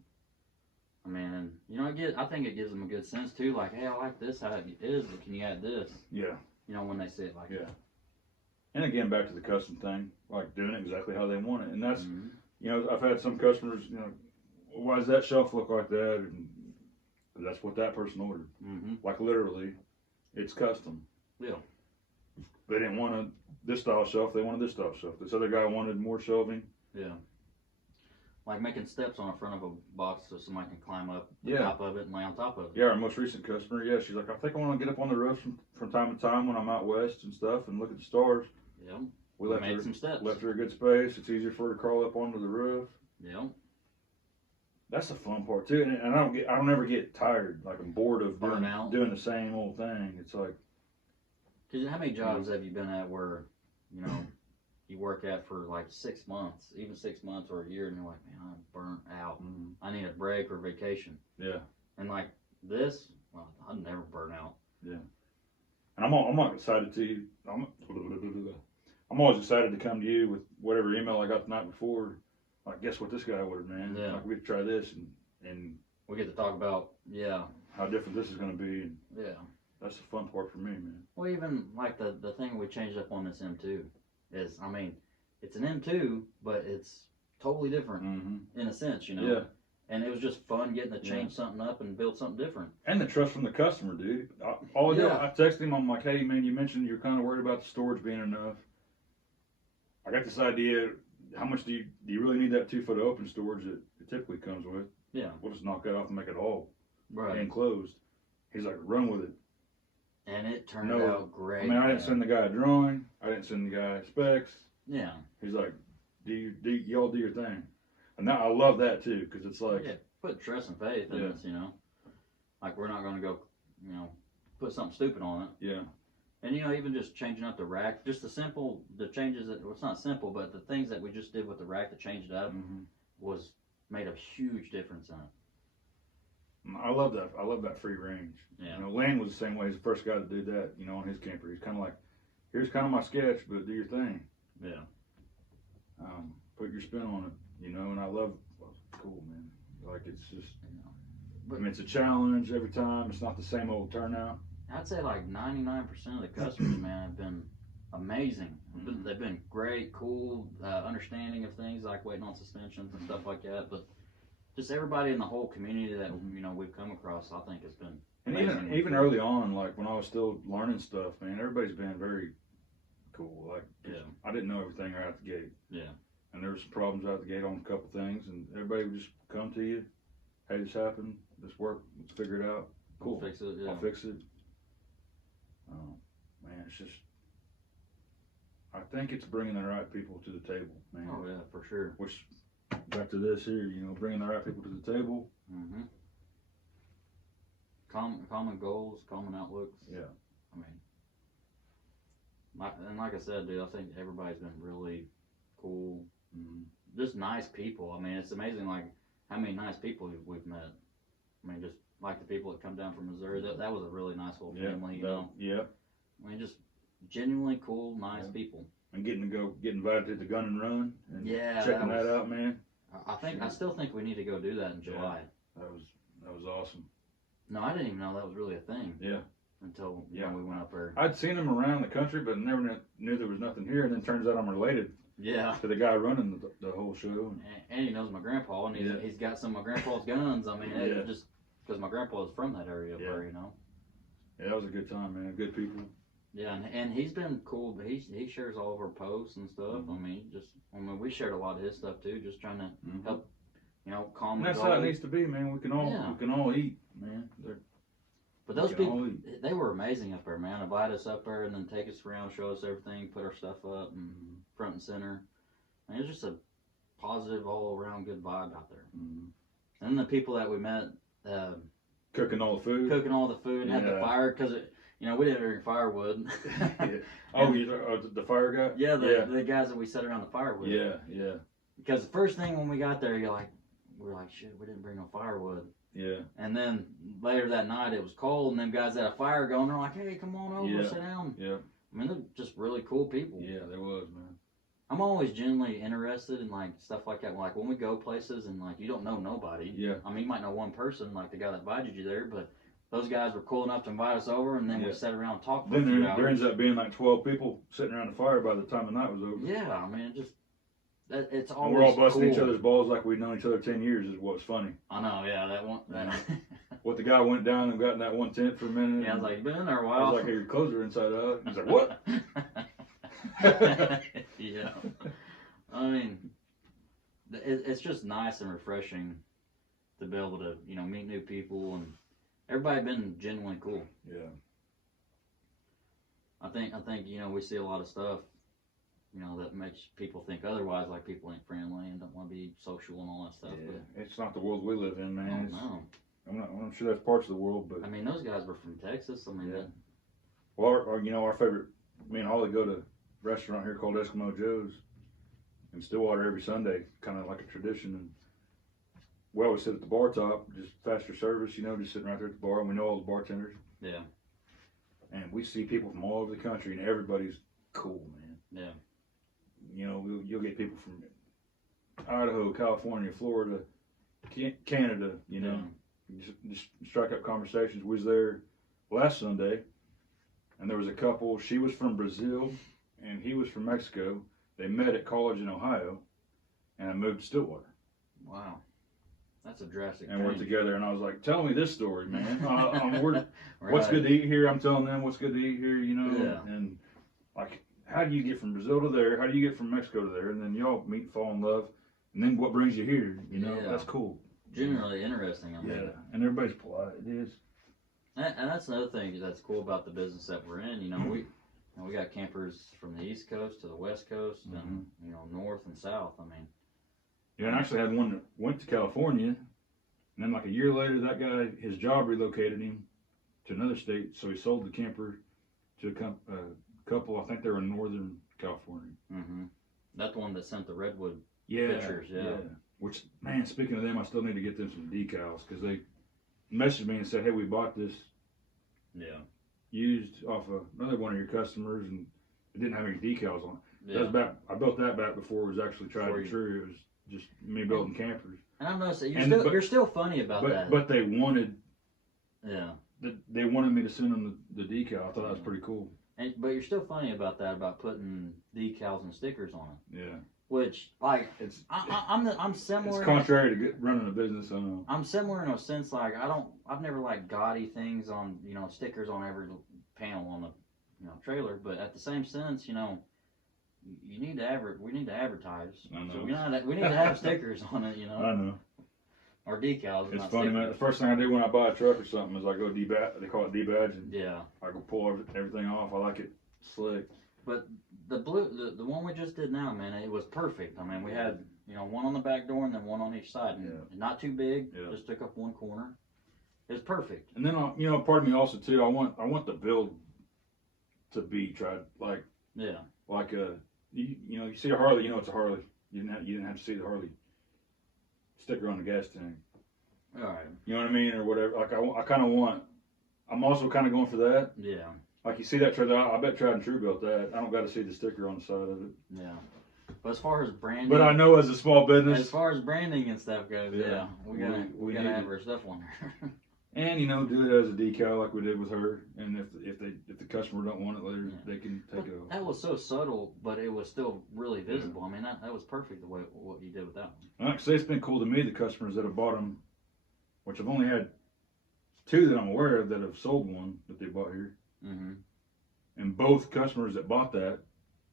I mean, and I think it gives them a good sense too. Like, hey, I like this how it is, but can you add this? Yeah. When they say it like that. And again, back to the custom thing, like doing it exactly how they want it. And that's, I've had some customers, why does that shelf look like that? And that's what that person ordered. Like literally, it's custom. Yeah. They didn't want this style shelf, they wanted this style shelf. This other guy wanted more shelving. Yeah. Like making steps on the front of a box so somebody can climb up the top of it and lay on top of it. Yeah, our most recent customer, she's like, I think I want to get up on the roof from time to time when I'm out west and stuff and look at the stars. Yeah. We made some steps. Left her a good space. It's easier for her to crawl up onto the roof. Yeah. That's the fun part too, and I don't ever get tired. Like I'm bored of doing the same old thing. It's like, cause how many jobs have you been at where, you work at for like 6 months, even 6 months or a year, and you're like, man, I'm burnt out. I need a break or vacation. Yeah. And like this, well, I'd never burn out. Yeah. And I'm excited to. I'm always excited to come to you with whatever email I got the night before. Like, guess what this guy ordered, man? Yeah. Like, we could try this, and we get to talk about how different this is going to be. And yeah. That's the fun part for me, man. Well, even like the thing we changed up on this M2 is, I mean, it's an M2, but it's totally different in a sense, Yeah. And it was just fun getting to change something up and build something different. And the trust from the customer, dude. I texted him. I'm like, hey, man, you mentioned you're kind of worried about the storage being enough. I got this idea. How much do you really need that 2-foot open storage that it typically comes with? Yeah. We'll just knock that off and make it all right enclosed. He's like, run with it. And it turned out great. I mean, I didn't send the guy a drawing. I didn't send the guy specs. Yeah. He's like, y'all do your thing. And now I love that too, because it's like, put trust and faith in us, Like we're not going to go, put something stupid on it. Yeah. And even just changing up the rack, just the changes that, well, it's not simple, but the things that we just did with the rack to change it up was made a huge difference in it. I love that. I love that free range. Yeah. Lane was the same way. He's the first guy to do that, on his camper. He's kind of like, here's kind of my sketch, but do your thing. Yeah. Put your spin on it, and I love, cool, man. Like, it's just, it's a challenge every time. It's not the same old turnout. I'd say like 99% of the customers, man, have been amazing. They've been great, cool, understanding of things like waiting on suspensions and stuff like that. But just everybody in the whole community that we've come across, I think has been amazing. And even early on, like when I was still learning stuff, man, everybody's been very cool. Like, I didn't know everything right out the gate. Yeah. And there were some problems out the gate on a couple things, and everybody would just come to you. Hey, this happened. This work. Let's figure it out. Cool. I'll fix it. Yeah. I'll fix it. Man, it's just. I think it's bringing the right people to the table, man. Oh yeah, for sure. Which, back to this here, bringing the right people to the table. Mm-hmm. Common goals, common outlooks. Yeah. I mean, like I said, dude, I think everybody's been really cool. Just nice people. I mean, it's amazing, like, how many nice people we've met. I mean, just like the people that come down from Missouri, that was a really nice little family, Yeah. I mean, just genuinely cool, nice people. And get invited to the Gun and Run. And checking that out, man. I still think we need to go do that in July. That was awesome. No, I didn't even know that was really a thing. Yeah. Until we went up there. I'd seen them around the country, but never knew there was nothing here. And then turns out I'm related. Yeah. To the guy running the whole show. And he knows my grandpa, and he's got some of my grandpa's guns. I mean, just because my grandpa was from that area up there, Yeah, that was a good time, man. Good people. Yeah, and he's been cool, but he shares all of our posts and stuff. I mean, we shared a lot of his stuff too, just trying to help, calm. And that's how it needs to be, man. We can all eat, man. But those people, they were amazing up there, man. Invite us up there and then take us around, show us everything, put our stuff up and front and center. And it was just a positive, all around good vibe out there. And then the people that we met, cooking all the food, had the fire because we didn't bring firewood. Oh, the fire guy? Yeah, the guys that we sat around the fire with. Yeah. Because the first thing when we got there, we're like, shit, we didn't bring no firewood. Yeah. And then later that night, it was cold, and them guys had a fire going. They're like, hey, come on over, sit down. Yeah. I mean, they're just really cool people. Yeah, there was, man. I'm always genuinely interested in, stuff like that. Like, when we go places and, you don't know nobody. Yeah. I mean, you might know one person, like the guy that invited you there, but those guys were cool enough to invite us over, and then we sat around and talked for a few hours. There ends up being 12 people sitting around the fire by the time the night was over. Yeah, I mean, it's always and we're all busting cool. each other's balls like we've known each other 10 years is what's funny. I know, yeah, that one. What the guy went down and got in that one tent for a minute. Yeah, I was like, been in there a while. I was like, hey, your clothes are inside out. He's like, what? Yeah. I mean, it's just nice and refreshing to be able to, meet new people, and everybody been genuinely cool. Yeah. I think, we see a lot of stuff, that makes people think otherwise, like people ain't friendly and don't want to be social and all that stuff. Yeah. But it's not the world we live in, man. No. I'm sure that's parts of the world, but I mean, those guys were from Texas. I mean, well, our favorite. Me and Holly go to a restaurant here called Eskimo Joe's in Stillwater every Sunday, kind of like a tradition. And we always sit at the bar top, just faster service, just sitting right there at the bar, and we know all the bartenders. Yeah. And we see people from all over the country, and everybody's cool, man. Yeah. You'll get people from Idaho, California, Florida, Canada, just strike up conversations. We was there last Sunday, and there was a couple. She was from Brazil, and he was from Mexico. They met at college in Ohio, and I moved to Stillwater. Wow. That's a drastic And change. we're together, and I was like, tell me this story, man. Right. What's good to eat here? I'm telling them what's good to eat here, Yeah. And, how do you get from Brazil to there? How do you get from Mexico to there? And then y'all meet, fall in love, and then what brings you here? That's cool. Generally interesting. I mean. And everybody's polite. It is. And that's another thing that's cool about the business that we're in. We got campers from the East Coast to the West Coast, and North and South. I mean, and I actually had one that went to California, And then like a year later, that guy, his job relocated him to another state, so he sold the camper to a couple. I think they were in Northern California. Mm-hmm. That's the one that sent the redwood Yeah, pictures. Yeah. Which, man, speaking of them, I still need to get them some decals because they messaged me and said, "Hey, we bought this Yeah. used off of another one of your customers, and it didn't have any decals on it." Yeah. That was back. I built that back before it was actually tried and true. It was just me building campers. And I've noticed that you're still funny about that. But they wanted. Yeah. They wanted me to send them the decal. I thought that was pretty cool. But you're still funny about that, about putting decals and stickers on it. Yeah. Which, like, I'm similar. It's contrary to running a business. I know. I'm similar in a sense, like I've never liked gaudy things on, stickers on every panel on the, trailer. But at the same sense, we need to advertise. I know. So we need to have stickers on it, I know. Or decals. It's funny, man. The first thing I do when I buy a truck or something is I go debadge. They call it debadging. Yeah. I go pull everything off. I like it slick. But the the one we just did now, man, it was perfect. I mean, we had one on the back door and then one on each side, and not too big. Yeah. Just took up one corner. It was perfect. And then part of me also too. I want the build to be tried like you see a Harley, it's a Harley. You didn't have to see the Harley sticker on the gas tank. All right. You know what I mean, or whatever. Like I kind of want. I'm also kind of going for that. Yeah. Like you see that trailer, I bet Tried and True built that. I don't got to see the sticker on the side of it. Yeah. But as far as branding, but I know as a small business, as far as branding and stuff goes, we gotta have our stuff on there. And do it as a decal like we did with her. And if the customer don't want it later, they can take it off. That was so subtle, but it was still really visible. I mean, that was perfect the way what you did with that one. Like I say, it's been cool to me, the customers that have bought them, which I've only had 2 that I'm aware of that have sold one that they bought here. Mm-hmm. And both customers that bought that,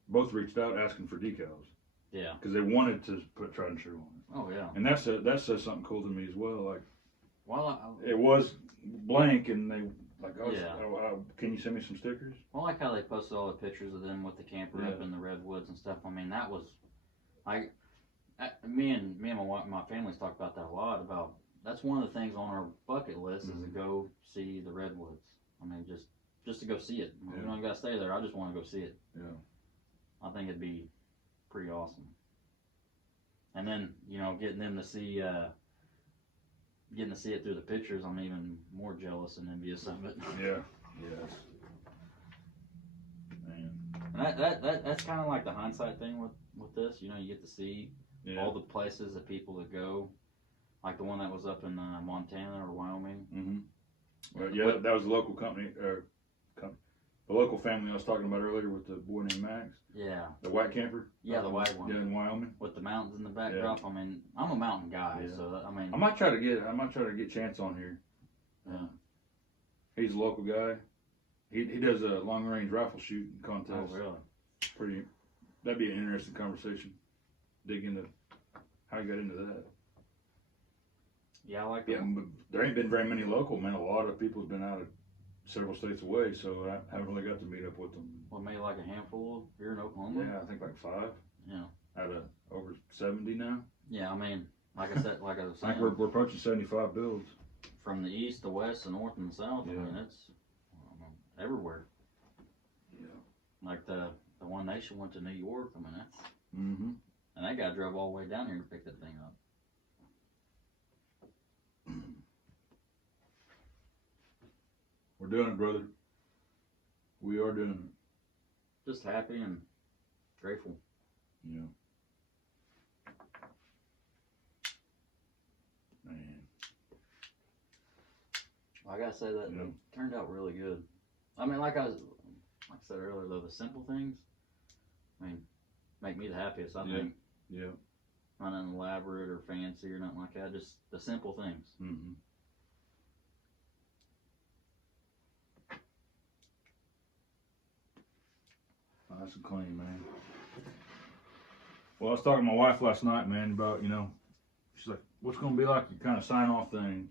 both reached out asking for decals. Yeah. Because they wanted to put Tried and True on it. Oh yeah. And that says something cool to me as well. Like, it was blank, and they like, can you send me some stickers? Well, I like how they posted all the pictures of them with the camper up in the redwoods and stuff. I mean, that was, me and my family's talked about that a lot. About that's one of the things on our bucket list is to go see the redwoods. I mean, just to go see it. You don't got to stay there. I just want to go see it. Yeah. I think it'd be pretty awesome. And then getting them to see. Getting to see it through the pictures, I'm even more jealous and envious of it. Yeah. Yes. Man. And that's kind of like the hindsight thing with this. You get to see all the places that people that go, like the one that was up in Montana or Wyoming. Mm-hmm. Well, that was a local company, the local family I was talking about earlier with the boy named Max. Yeah. The white camper. Yeah, the white one. Yeah, in Wyoming. With the mountains in the backdrop. Yeah. I mean, I'm a mountain guy, so I mean. I might try to get Chance on here. Yeah. He's a local guy. He does a long range rifle shooting contest. Oh, really? That'd be an interesting conversation. Dig into how you got into that. Yeah, I like that. Yeah, but there ain't been very many local, man. A lot of people have been out of several states away, so I haven't really got to meet up with them. Well, maybe like a handful here in Oklahoma? Yeah, I think like 5. Yeah. Out of over 70 now. Yeah, I mean, like I said, like I was saying. I think we're approaching 75 builds. From the east, the west, the north, and the south. Yeah. I mean, it's everywhere. Yeah. Like the One Nation went to New York. I mean, that's. Mm-hmm. And that guy drove all the way down here to pick that thing up. We're doing it, brother. We are doing it. Just happy and grateful. Yeah. Man. I gotta say that it turned out really good. I mean, like I said earlier, though, the simple things, I mean, make me the happiest. I think. Yeah. Not nothing elaborate or fancy or nothing like that. Just the simple things. Mm-hmm. Nice and clean, man. Well, I was talking to my wife last night, man, about, she's like, what's going to be like your kind of sign-off thing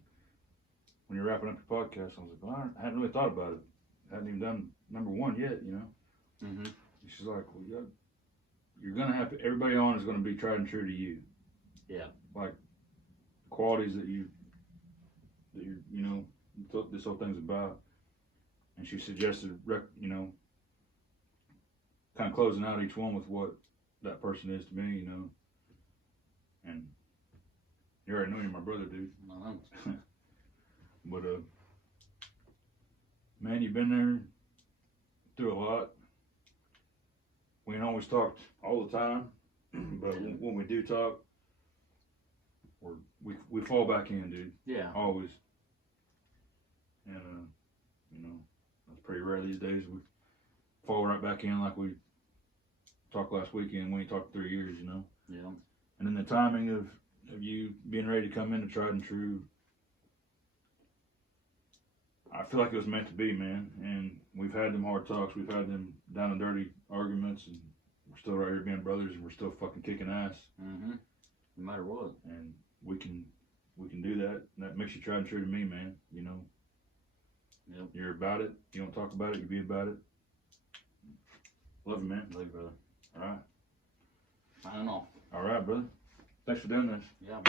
when you're wrapping up your podcast? I was like, well, I hadn't really thought about it. I hadn't even done number 1 yet, Mm-hmm. She's like, well, you're going to have to, everybody on is going to be tried and true to you. Yeah. Like, qualities that you that this whole thing's about. And she suggested, kind of closing out each one with what that person is to me, And you already know you're my brother, dude. But man, you've been there through a lot. We ain't always talked all the time, but when we do talk, we fall back in, dude. Yeah. Always. And that's pretty rare these days. We fall right back in like we talked last weekend. We ain't talked 3 years, Yeah. And then the timing of you being ready to come into Tried and True, I feel like it was meant to be, man. And we've had them hard talks. We've had them down and dirty arguments, and we're still right here being brothers, and we're still fucking kicking ass. Mm-hmm. No matter what. And we can do that. And that makes you Tried and True to me, man. Yep. You're about it. You don't talk about it. You be about it. Love you, man. Love you, brother. All right. I don't know. All right, brother. Thanks for doing this. Yeah.